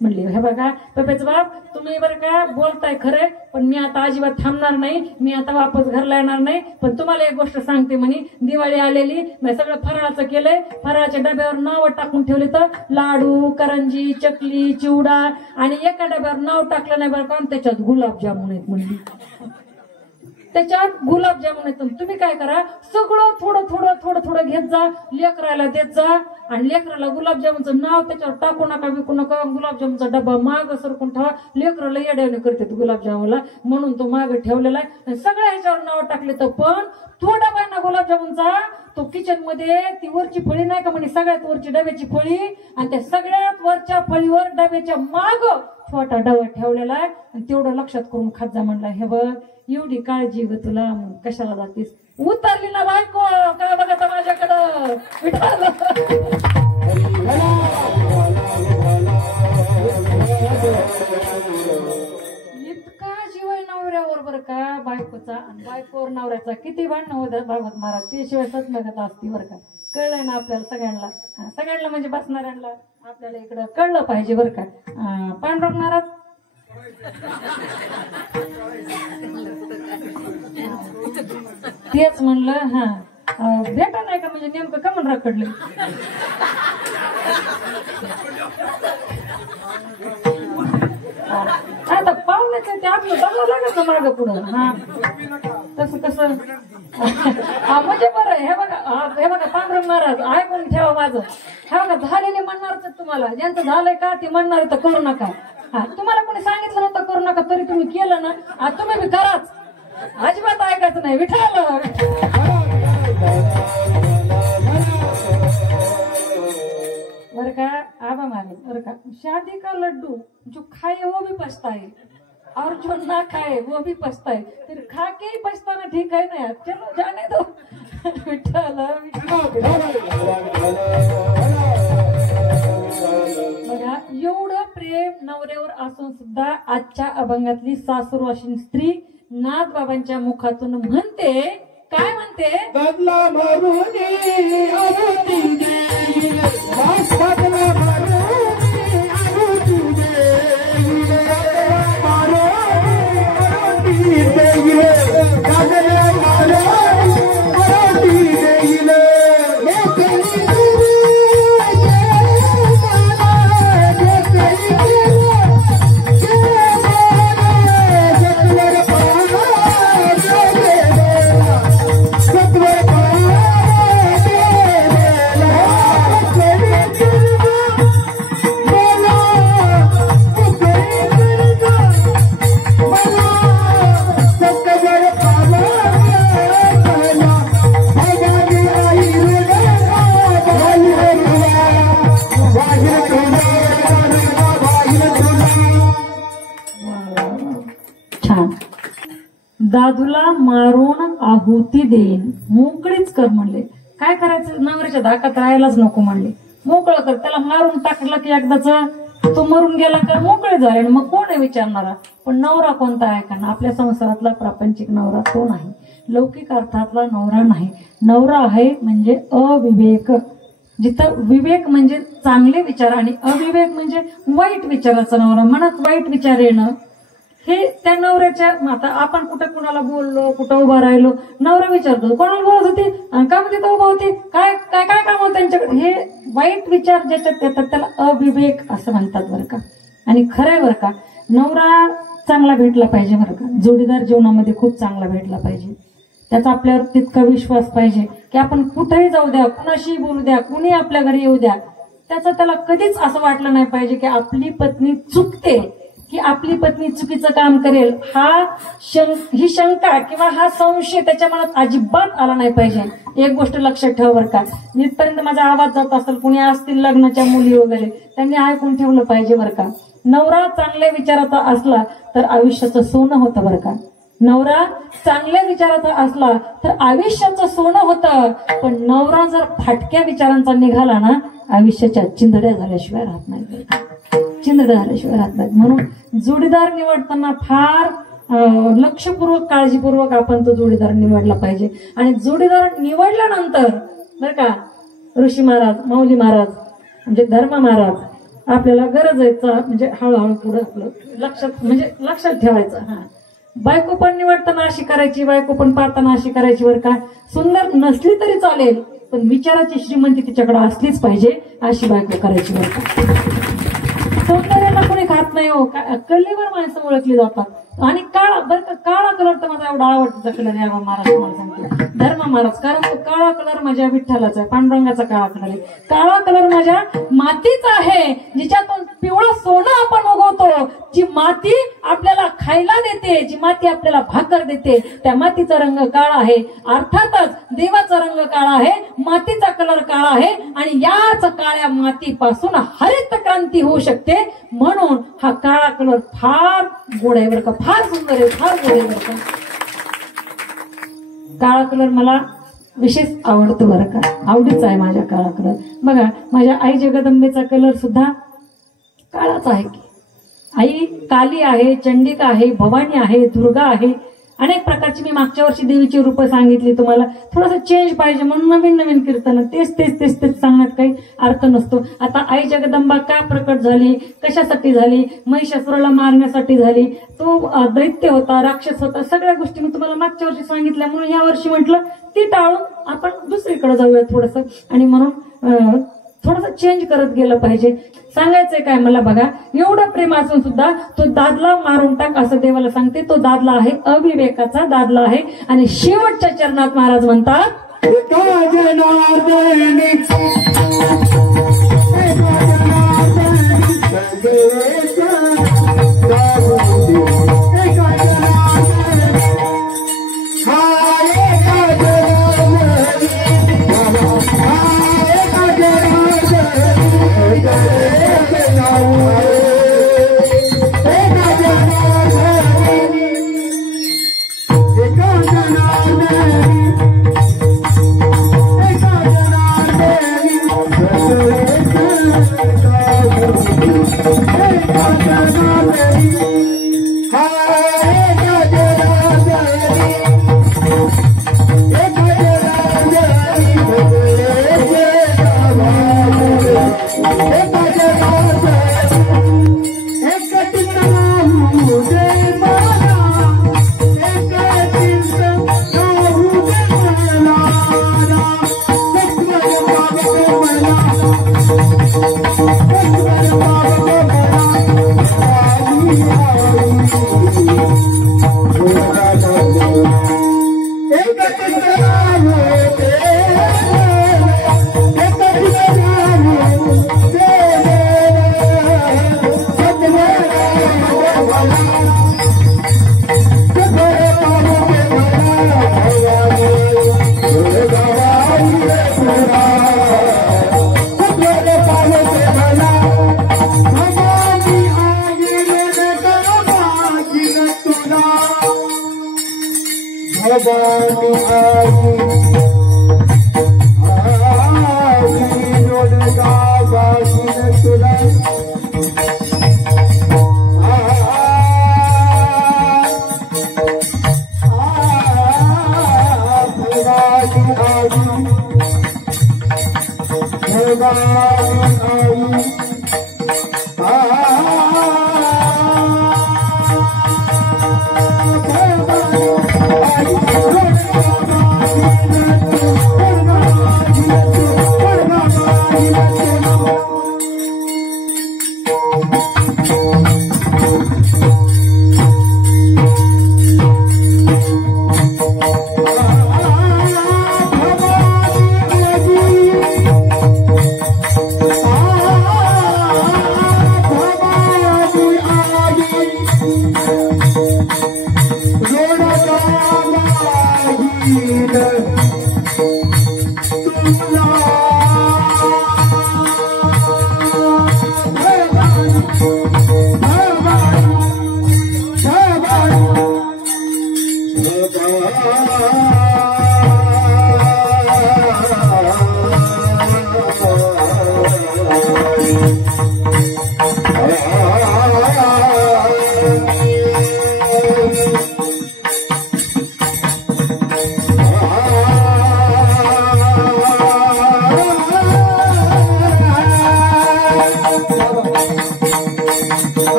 हे बघा पप्याचं बाप, तुम्ही बरं का बोलताय खरंय, पण मी आता अजिबात थांबणार नाही, मी आता वापस घरला येणार नाही. पण तुम्हाला एक गोष्ट सांगते म्हणे, दिवाळी आलेली, मी सगळं फराळाचं केलंय, फराळाच्या डब्यावर नाव टाकून ठेवले तर लाडू, करंजी, चकली, चिवडा, आणि एका डब्यावर नाव टाकलं नाही बरं का, त्याच्यात गुलाबजामुन आहेत म्हणली, त्याच्यात गुलाबजामुन आहेत. तुम्ही काय करा, सगळं थोडं थोडं थोडं थोडं घेत जा, लेकराला देत जा, आणि लेकराला गुलाबजामुनचं नाव त्याच्यावर टाकू नका, विकू नका. गुलाबजामुनचा डब्बा माग सरकून ठेवा, लेकराला येड्याने करते गुलाबजामुनला, म्हणून तो माग ठेवलेला आहे. सगळ्या ह्याच्यावर नाव टाकले तर, पण तो डबा ना गुलाबजामुनचा, तो किचन मध्ये ती वरची फळी नाही का म्हणे, सगळ्यात वरची डब्याची फळी, आणि त्या सगळ्यात वरच्या फळीवर डब्याच्या माग छोटा डबा ठेवलेला आहे, आणि तेवढं लक्षात करून खात जा म्हणला. हे बघ एवढी काळजी ग तुला, कशाला जातीस, उतरली ना बायको काय बघा माझ्याकडं. इतका जीव आहे नवऱ्यावर बरं का बायकोचा, आणि बायकोवर नवऱ्याचा किती भांडणं होतात भागवत महाराज, ते शिवाय सत्मगत असते बरं का. कळलंय ना आपल्याला सगळ्यांना, सगळ्यांना म्हणजे बसणाऱ्यांना आपल्याला इकडं कळलं पाहिजे बरं का. पांडुरंग महाराज तेच म्हणलं, हा भेटा नाही का म्हणजे नेमकं का म्हणून रखडले. आता पाहुण्याचं ते आपलं बघावं लागत ना मागं पुढं. हा तसं कसं म्हणजे बरं. हे बघा पांडुरंग महाराज ऐकून ठेवा माझं. हे बघा झालेले म्हणणारच तुम्हाला, ज्यांचं झालंय का ते म्हणणार तर करू नका. हा तुम्हाला कोणी सांगितलं नव्हतं करू नका, तरी तुम्ही केलं ना, तुम्ही बी कराच, अजिबात ऐकायचं नाही. विठाला बरं का आबा मारे बरं का, शादी का लड्डू जो खाए वो भी पछताए और जो ना खाए वो भी पछताए, फिर खा के ही पछताना ठीक है ना यार, चलो जाने दो. विठाला बघा एवढं प्रेम नवऱ्यावर असून सुद्धा आजच्या अभंगातली सासूरवाशीन स्त्री नाथबाबांच्या मुखातून म्हणते, काय म्हणते, बदला मारूनी आरुती देईले, बदला मारूनी आरुती देईले, मारूनी आरुती देईले, बदला मारूनी आरुती देईले. दादूला मारून आहुती देईन, मोकळीच कर म्हणले. काय करायचं, नवऱ्याच्या धाकात राहायलाच नको म्हणले, मोकळं कर. त्याला मारून टाकलं की एकदाच तो मरून गेला का मोकळे झाले आणि मग कोण आहे विचारणारा. पण नवरा कोणता आहे का? आपल्या संसारातला प्रापंचिक नवरा तो नाही, लौकिक अर्थातला नवरा नाही. नवरा आहे म्हणजे अविवेक. जिथं विवेक म्हणजे चांगले विचार आणि अविवेक म्हणजे वाईट विचाराचा नवरा, मनात वाईट विचार येणं, हे त्या नवऱ्याच्या. आता आपण कुठं कुणाला बोललो, कुठं उभा राहिलो, नवरा विचारतो कोणाला बोलत होती आणि का म्हणते उभा होती, काय काय काय काम होतं त्यांच्याकडे. हे वाईट विचार ज्याच्यात येतात त्याला अविवेक असं म्हणतात बरं का. आणि खरंय बरं का, नवरा चांगला भेटला पाहिजे बरं का. जोडीदार जीवनामध्ये खूप चांगला भेटला पाहिजे. त्याचा आपल्यावर तितका विश्वास पाहिजे की आपण कुठेही जाऊ द्या, कुणाशी बोलू द्या, कुणी आपल्या घरी येऊ द्या, त्याचा त्याला कधीच असं वाटलं नाही पाहिजे की आपली पत्नी चुकते, की आपली पत्नी चुकीचं काम करेल. ही शंका किंवा हा संशय त्याच्या मनात अजिबात आला नाही पाहिजे. एक गोष्ट लक्षात ठेवा बरं का, जिथपर्यंत माझा आवाज जात असेल, कुणी असतील लग्नाच्या मुली वगैरे, त्यांनी ऐकून ठेवलं पाहिजे बरं का. नवरा चांगल्या विचाराचा असला तर आयुष्याचं सोनं होतं बरं का. नवरा चांगल्या विचाराचा असला तर आयुष्याचं सोनं होतं. पण नवरा जर फाटक्या विचारांचा निघाला ना, आयुष्याच्या चिंधड्या झाल्याशिवाय राहत नाही बरं का. चिंधड्या झाल्याशिवाय राहत नाही. म्हणून जोडीदार निवडताना फार लक्षपूर्वक, काळजीपूर्वक आपण तो जोडीदार निवडला पाहिजे. आणि जोडीदार निवडल्यानंतर बरं का, ऋषी महाराज, माऊली महाराज म्हणजे धर्म महाराज आपल्याला गरज आहे म्हणजे हळूहळू पुढे आपलं लक्षात ठेवायचं. हा, बायको पण निवडताना अशी करायची, बायको पण पाहताना अशी करायची बरं का. सुंदर नसली तरी चालेल, पण विचाराची श्रीमंती तिच्याकडे असलीच पाहिजे, अशी बायको करायची बरं का. सौंदर्याला कोणी खात नाही हो, कलेवर माणसं ओळखली जातात. आणि काळा बरं का, काळा कलर तर माझा एवढा आवडतीचा कलर आहे महाराज, तुम्हाला सांगतो धर्म महाराज. कारण तो काळा कलर माझ्या विठ्ठलाचा आहे, पांडुरंगाचा काळा कलर आहे. काळा कलर माझ्या मातीचा आहे, जिच्यातून पिवळं सोनं आपण उगवतो. जी माती आपल्याला खायला देते, जी माती आपल्याला भाकर देते, त्या मातीचा रंग काळा आहे. अर्थातच देवाचा रंग काळा आहे, मातीचा कलर काळा आहे. आणि याच काळ्या मातीपासून हरित क्रांती होऊ शकते. म्हणून हा काळा कलर फार गोड आहे बरं का, फार सुंदर आहे, फार गोड आहे बरं का. काळा कलर मला विशेष आवडतो बरं का, आवडीचा आहे माझ्या काळा कलर. बघा, माझ्या आई जगदंबेचा कलर सुद्धा काळाच आहे की. आई काली आहे, चंडिका आहे, भवानी आहे, दुर्गा आहे, अनेक प्रकारची. मी मागच्या वर्षी देवीची रूपं सांगितली तुम्हाला. थोडंसं चेंज पाहिजे म्हणून नवीन नवीन कीर्तन, तेच सांगण्यात काही अर्थ नसतो. आता आई जगदंबा का प्रकट झाली, कशासाठी झाली, महिषासुराला मारण्यासाठी झाली. तो दैत्य होता, राक्षस होता, सगळ्या गोष्टी मी तुम्हाला मागच्या वर्षी सांगितल्या. म्हणून या वर्षी म्हटलं ती टाळून आपण दुसरीकडे जाऊया थोडंसं. आणि म्हणून थोडंसं चेंज करत गेलं पाहिजे. सांगायचंय काय मला बघा, एवढं प्रेम असून सुद्धा तो दादला मारून टाक असं देवाला सांगते. तो दादला आहे अविवेकाचा दादला आहे. आणि शेवटच्या चरणात महाराज म्हणतात, भवानी आई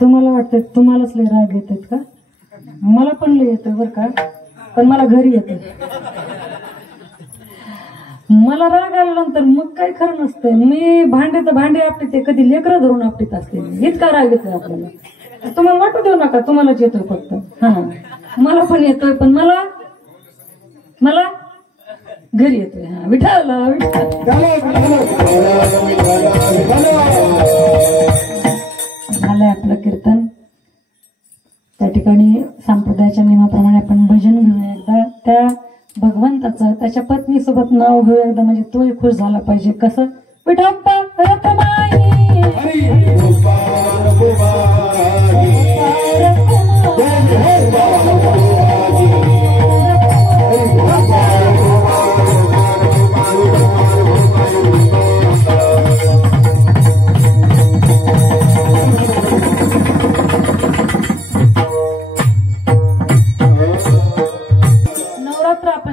तुम्हाला वाटतं तुम्हालाच लय राग येतात का? मला पण लय येतोय बरं का, पण मला घरी येतोय. मला राग आल्यानंतर मग काय खरं नसतंय. मी भांडे आपटीते, कधी लेकरं धरून आपटीत असते. इतका राग येतोय आपल्याला. तुम्हाला वाटू देऊ नका, तुम्हालाच येतोय फक्त. हा मला पण येतोय, पण मला घरी येतोय. हा विठ्ठल झालंय आपलं कीर्तन. त्या ठिकाणी संप्रदायाच्या नियमाप्रमाणे आपण भजन घेऊया एकदा. त्या भगवंताचं त्याच्या पत्नीसोबत नाव घेऊया एकदा, म्हणजे तोही खुश झाला पाहिजे. कसं? विठप्पा रखमाई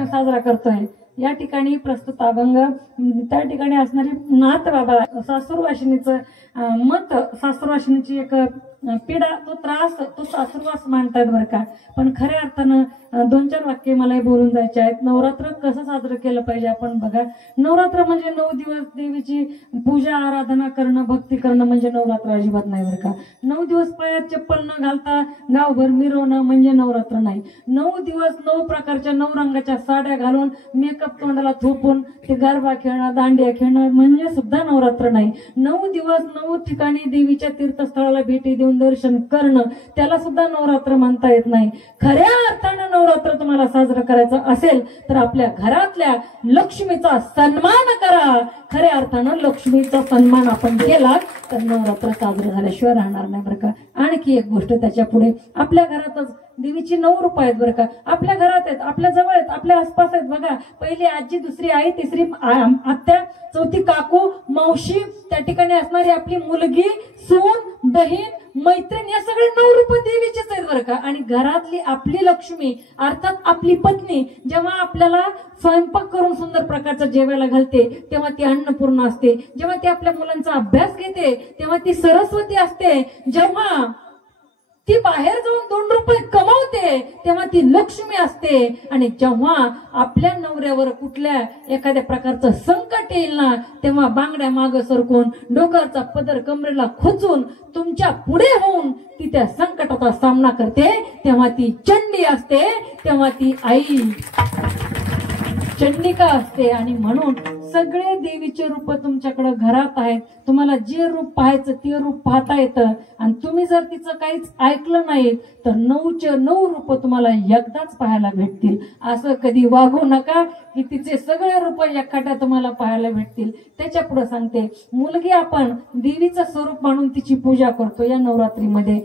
साजरा करतोय. या ठिकाणी प्रस्तुत अभंग, त्या ठिकाणी असणारी नाथ बाबा, सासूरवाशिनीचं मत, सासूरवाशिनीची एक पीडा, तो त्रास, तो सासूरवास मांडतायत बरं का. पण खऱ्या अर्थानं 2-4 वाक्य मलाही बोलून जायचे आहेत. नवरात्र कसं साजरं केलं पाहिजे आपण बघा. नवरात्र म्हणजे 9 दिवस देवीची पूजा आराधना करणं, भक्ती करणं म्हणजे नवरात्र अजिबात नाही बरं का. 9 दिवस पायात चप्पल न घालता गावभर मिरवणं म्हणजे नवरात्र नाही. 9 दिवस 9 प्रकारच्या 9 रंगाच्या साड्या घालून, मेकअप तोंडाला थोपून ते गरबा खेळणं, दांडिया खेळणं म्हणजे सुद्धा नवरात्र नाही. 9 दिवस 9 ठिकाणी देवीच्या तीर्थस्थळाला भेटी देऊन दर्शन करणं, त्याला सुद्धा नवरात्र म्हणता येत नाही. खऱ्या अर्थानं नवरात्र तुम्हाला साजरं करायचं असेल तर आपल्या घरातल्या लक्ष्मीचा सन्मान करा. खऱ्या अर्थानं लक्ष्मीचा सन्मान आपण केला तर नवरात्र साजरं झाल्याशिवाय राहणार नाही बरं का. आणखी एक गोष्ट त्याच्या पुढे, आपल्या घरातच देवीची 9 रूप आहेत बरं का. आपल्या घरात आहेत, आपल्या जवळ आहेत, आपल्या आसपास आहेत. बघा, पहिली आजी, दुसरी आई, तिसरी आत्या, चौथी काकू, मावशी, त्या ठिकाणी असणारी आपली मुलगी, सून, बहीण, मैत्रीण, या सगळे 9 रूप देवीचेच आहेत बरं का. आणि घरातली आपली लक्ष्मी अर्थात आपली पत्नी जेव्हा आपल्याला स्वयंपाक करून सुंदर प्रकारचं जेवायला घालते तेव्हा ती अन्नपूर्णा असते. जेव्हा ती आपल्या मुलांचा अभ्यास घेते तेव्हा ती सरस्वती असते. जेव्हा ती बाहेर जाऊन 2 रुपये कमावते तेव्हा ती लक्ष्मी असते. आणि जेव्हा आपल्या नवऱ्यावर कुठल्या एखाद्या प्रकारचं संकट येईल ना तेव्हा बांगड्या मागं सरकून डोक्याचा पदर कमरेला खोचून तुमच्या पुढे होऊन ती त्या संकटाचा सामना करते तेव्हा ती चंडी असते, तेव्हा ती आई चंडिका असते. आणि म्हणून सगळे देवीचे रूप तुमच्याकडे घरात आहेत. तुम्हाला जे रूप पाहायचं ते रूप पाहता येतं. आणि तुम्ही जर तिचं काहीच ऐकलं नाही तर 9चे 9 रूप तुम्हाला एकदाच पाहायला भेटतील. असं कधी वागू नका की तिचे सगळे रूप एखाद्या तुम्हाला पाहायला भेटतील. त्याच्या पुढे सांगते, मुलगी आपण देवीचं स्वरूप मानून तिची पूजा करतो. या नवरात्रीमध्ये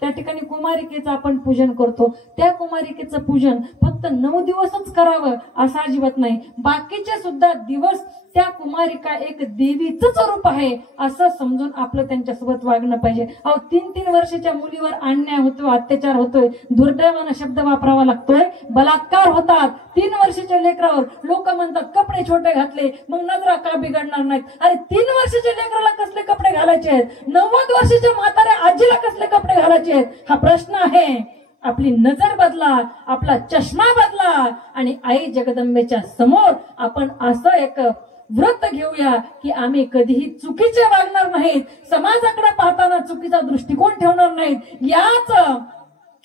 त्या ठिकाणी कुमारिकेचं आपण पूजन करतो. त्या कुमारिकेचं पूजन फक्त 9 दिवसच करावं असं अजिबात नाही. बाकीचे सुद्धा दिवस त्या कुमारिका एक देवीच रूप आहे असं समजून आपलं त्यांच्यासोबत वागणं पाहिजे. 3-3 वर्षाच्या मुलीवर अन्याय होतो, अत्याचार होतोय, दुर्दैवानं शब्द वापरावा लागतोय, बलात्कार होतात. 3 वर्षाच्या लेकरावर लोक म्हणतात कपडे छोटे घातले मग नजरा का बिघडणार नाहीत. अरे 3 वर्षाच्या लेकराला कसले कपडे घालायचे आहेत? 90 वर्षाच्या म्हाताऱ्या आजीला कसले कपडे घालायचे आहेत? हा प्रश्न आहे. आपली नजर बदला, आपला चष्मा बदला आणि आई जगदंबेच्या समोर आपण असं एक व्रत घेऊया की आम्ही कधीही चुकीचे वागणार नाहीत, समाजाकडे पाहताना चुकीचा दृष्टिकोन ठेवणार नाहीत. याच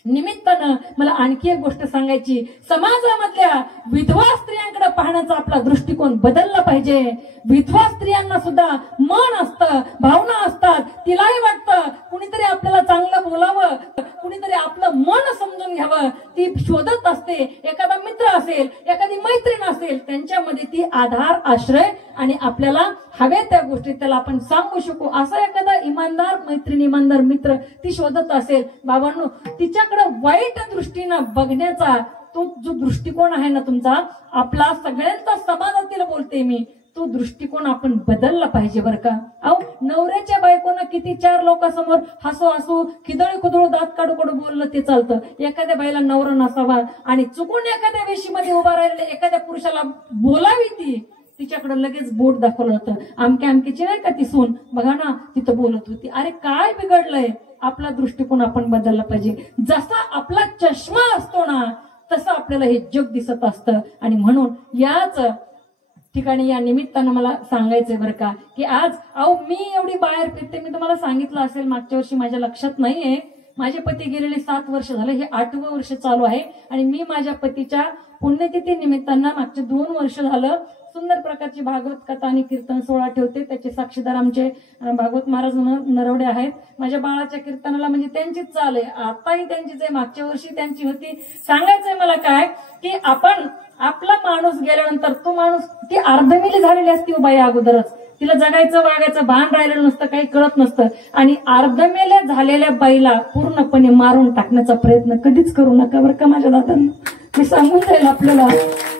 निमित्तानं मला आणखी एक गोष्ट सांगायची. समाजामधल्या विधवा स्त्रियांकडे पाहण्याचा आपला दृष्टिकोन बदलला पाहिजे. विधवा स्त्रियांना सुद्धा मन असतं, भावना असतात. तिलाही वाटतं कुणीतरी आपल्याला चांगलं बोलावं, कुणीतरी आपलं मन समजून घ्यावं. ती शोधत असते. एखादा मित्र असेल, एखादी मैत्रीण असेल, त्यांच्यामध्ये ती आधार, आश्रय आणि आपल्याला हव्या त्या गोष्टी त्याला आपण सांगू शकू असा एखादा इमानदार मैत्रीण, इमानदार मित्र ती शोधत असेल. बाबांनो, तिच्याकडे वाईट दृष्टीनं बघण्याचा तो जो दृष्टिकोन आहे ना तुमचा, आपला सगळ्यांचा समाजातील बोलते मी, तो दृष्टिकोन आपण बदलला पाहिजे बरं का. नवऱ्याच्या बायकोनं किती 4 लोकांसमोर हसू हसू खिदळी खुदळू दात काढू काढू बोललं ते चालतं. एखाद्या बाईला नवरा नसावा आणि चुकून एखाद्या वेशीमध्ये उभा राहिलेल्या एखाद्या पुरुषाला बोलावी ती, तिच्याकडे लगेच बोट दाखवलं होतं. आमक्याची नाही का ती सून, बघा ना तिथं बोलत होती. अरे काय बिघडलंय? आपला दृष्टिकोन आपण बदलला पाहिजे. जसा आपला चष्मा असतो ना तसं आपल्याला हे जग दिसत असतं. आणि म्हणून याच ठिकाणी या निमित्तानं मला सांगायचंय बरं का की आज मी एवढी बाहेर फिरते. मी तुम्हाला सांगितलं असेल मागच्या वर्षी, माझ्या लक्षात नाहीये, माझे पती गेलेले 7 वर्ष झाले, हे 8वं वर्ष चालू आहे. आणि मी माझ्या पतीच्या पुण्यतिथी निमित्तानं मागचे 2 वर्ष झालं सुंदर प्रकारची भागवत कथा आणि कीर्तन सोहळा ठेवते. त्याचे साक्षीदार आमचे भागवत महाराज नरवडे आहेत. माझ्या बाळाच्या कीर्तनाला म्हणजे त्यांचीच चाल आहे, आताही त्यांचीच आहे, मागच्या वर्षी त्यांची होती. सांगायचंय मला काय की आपण आपला माणूस गेल्यानंतर तो माणूस ती अर्धमेली झालेली असती बाई अगोदरच, तिला जगायचं वागायचं भान राहिलेलं नसतं, काही कळत नसतं. आणि अर्धमेल्या झालेल्या बाईला पूर्णपणे मारून टाकण्याचा प्रयत्न कधीच करू नका बरं का माझ्या दादांना, मी सांगून जाईल आपल्याला.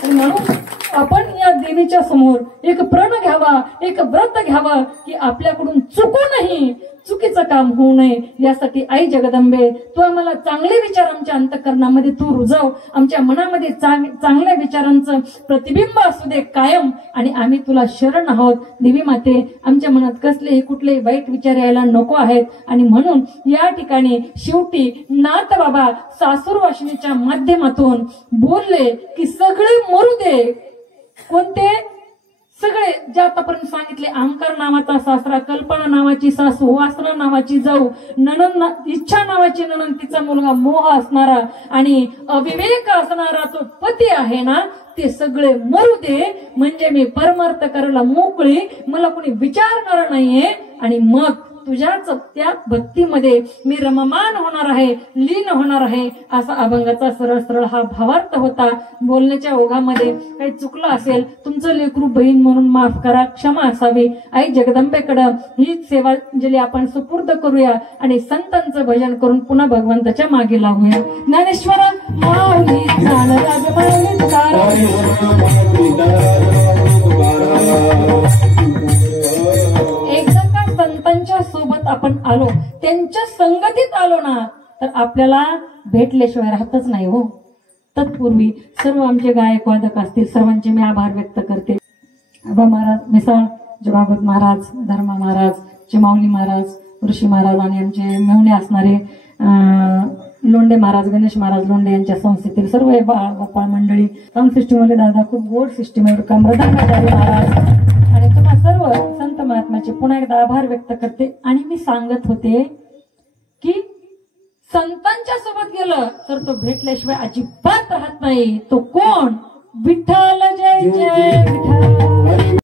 म्हणून आपण या देवीच्या समोर एक प्रण घ्यावा, एक व्रत घ्यावं की आपल्याकडून चुकूनही चुकीचं काम होऊ नये. यासाठी आई जगदंबे तू आम्हाला चांगले विचार आमच्या अंतःकरणामध्ये तू रुजव, आमच्या मनामध्ये चांगल्या विचारांचं प्रतिबिंब असू दे कायम. आणि आम्ही तुला शरण आहोत देवी माते. आमच्या मनात कसलेही कुठलेही वाईट विचार यायला नको आहेत. आणि म्हणून या ठिकाणी शेवटी नाथ बाबा सासूर वाशिनीच्या माध्यमातून बोलले की सगळे मरू दे. कोणते सगळे जे आतापर्यंत सांगितले, अहंकार नावाचा सासरा, कल्पना नावाची सासू, वासना नावाची जाऊ, नणन, इच्छा नावाची नणन, तिचा मुलगा मोह असणारा आणि अविवेक असणारा तो पती आहे ना, ते सगळे मरू दे. म्हणजे मी परमार्थ करायला मोकळी, मला कोणी विचारणार नाहीये. आणि मग तुझ्याच त्या भक्तीमध्ये मी रममान होणार आहे, लीन होणार आहे, असा अभंगाचा सरळ सरळ हा भावार्थ होता. बोलण्याच्या ओघामध्ये काही चुकलं असेल तुमचं लेकरू बहीण म्हणून माफ करा, क्षमा असावी. आई जगदंबेकडं ही सेवांजली आपण सुपूर्द करूया आणि संतांचं भजन करून पुन्हा भगवंताच्या मागे लागूया. ज्ञानेश्वर माऊली ज्ञानराज माऊली तुकाराम. एकदा का संतांच्या सोबत आपण आलो, त्यांच्या संगतीत आलो ना, तर आपल्याला भेटल्याशिवाय राहतच नाही हो. तत्पूर्वी सर्व आमचे गायक वादक असतील सर्वांचे मी आभार व्यक्त करते. आबा महाराज मिसाळ, जवागत महाराज, धर्मा महाराज, चिमावली महाराज, ऋषी महाराज आणि आमचे मेहुणे असणारे लोंढे महाराज, गणेश महाराज लोंढे यांच्या संस्थेतील सर्व गोपाळ मंडळी, साऊंड सिस्टीमवाले दादा, खूप गोड सिस्टीम आहे, मृदंगाचार्य महाराज आणि तुम्हा सर्व संत महात्म्याचे पुन्हा एकदा आभार व्यक्त करते. आणि मी सांगत होते की संतांच्या सोबत गेलं तर तो भेटल्याशिवाय अजिबात राहत नाही. तो कोण? विठ्ठल. जय जय विठ्ठल.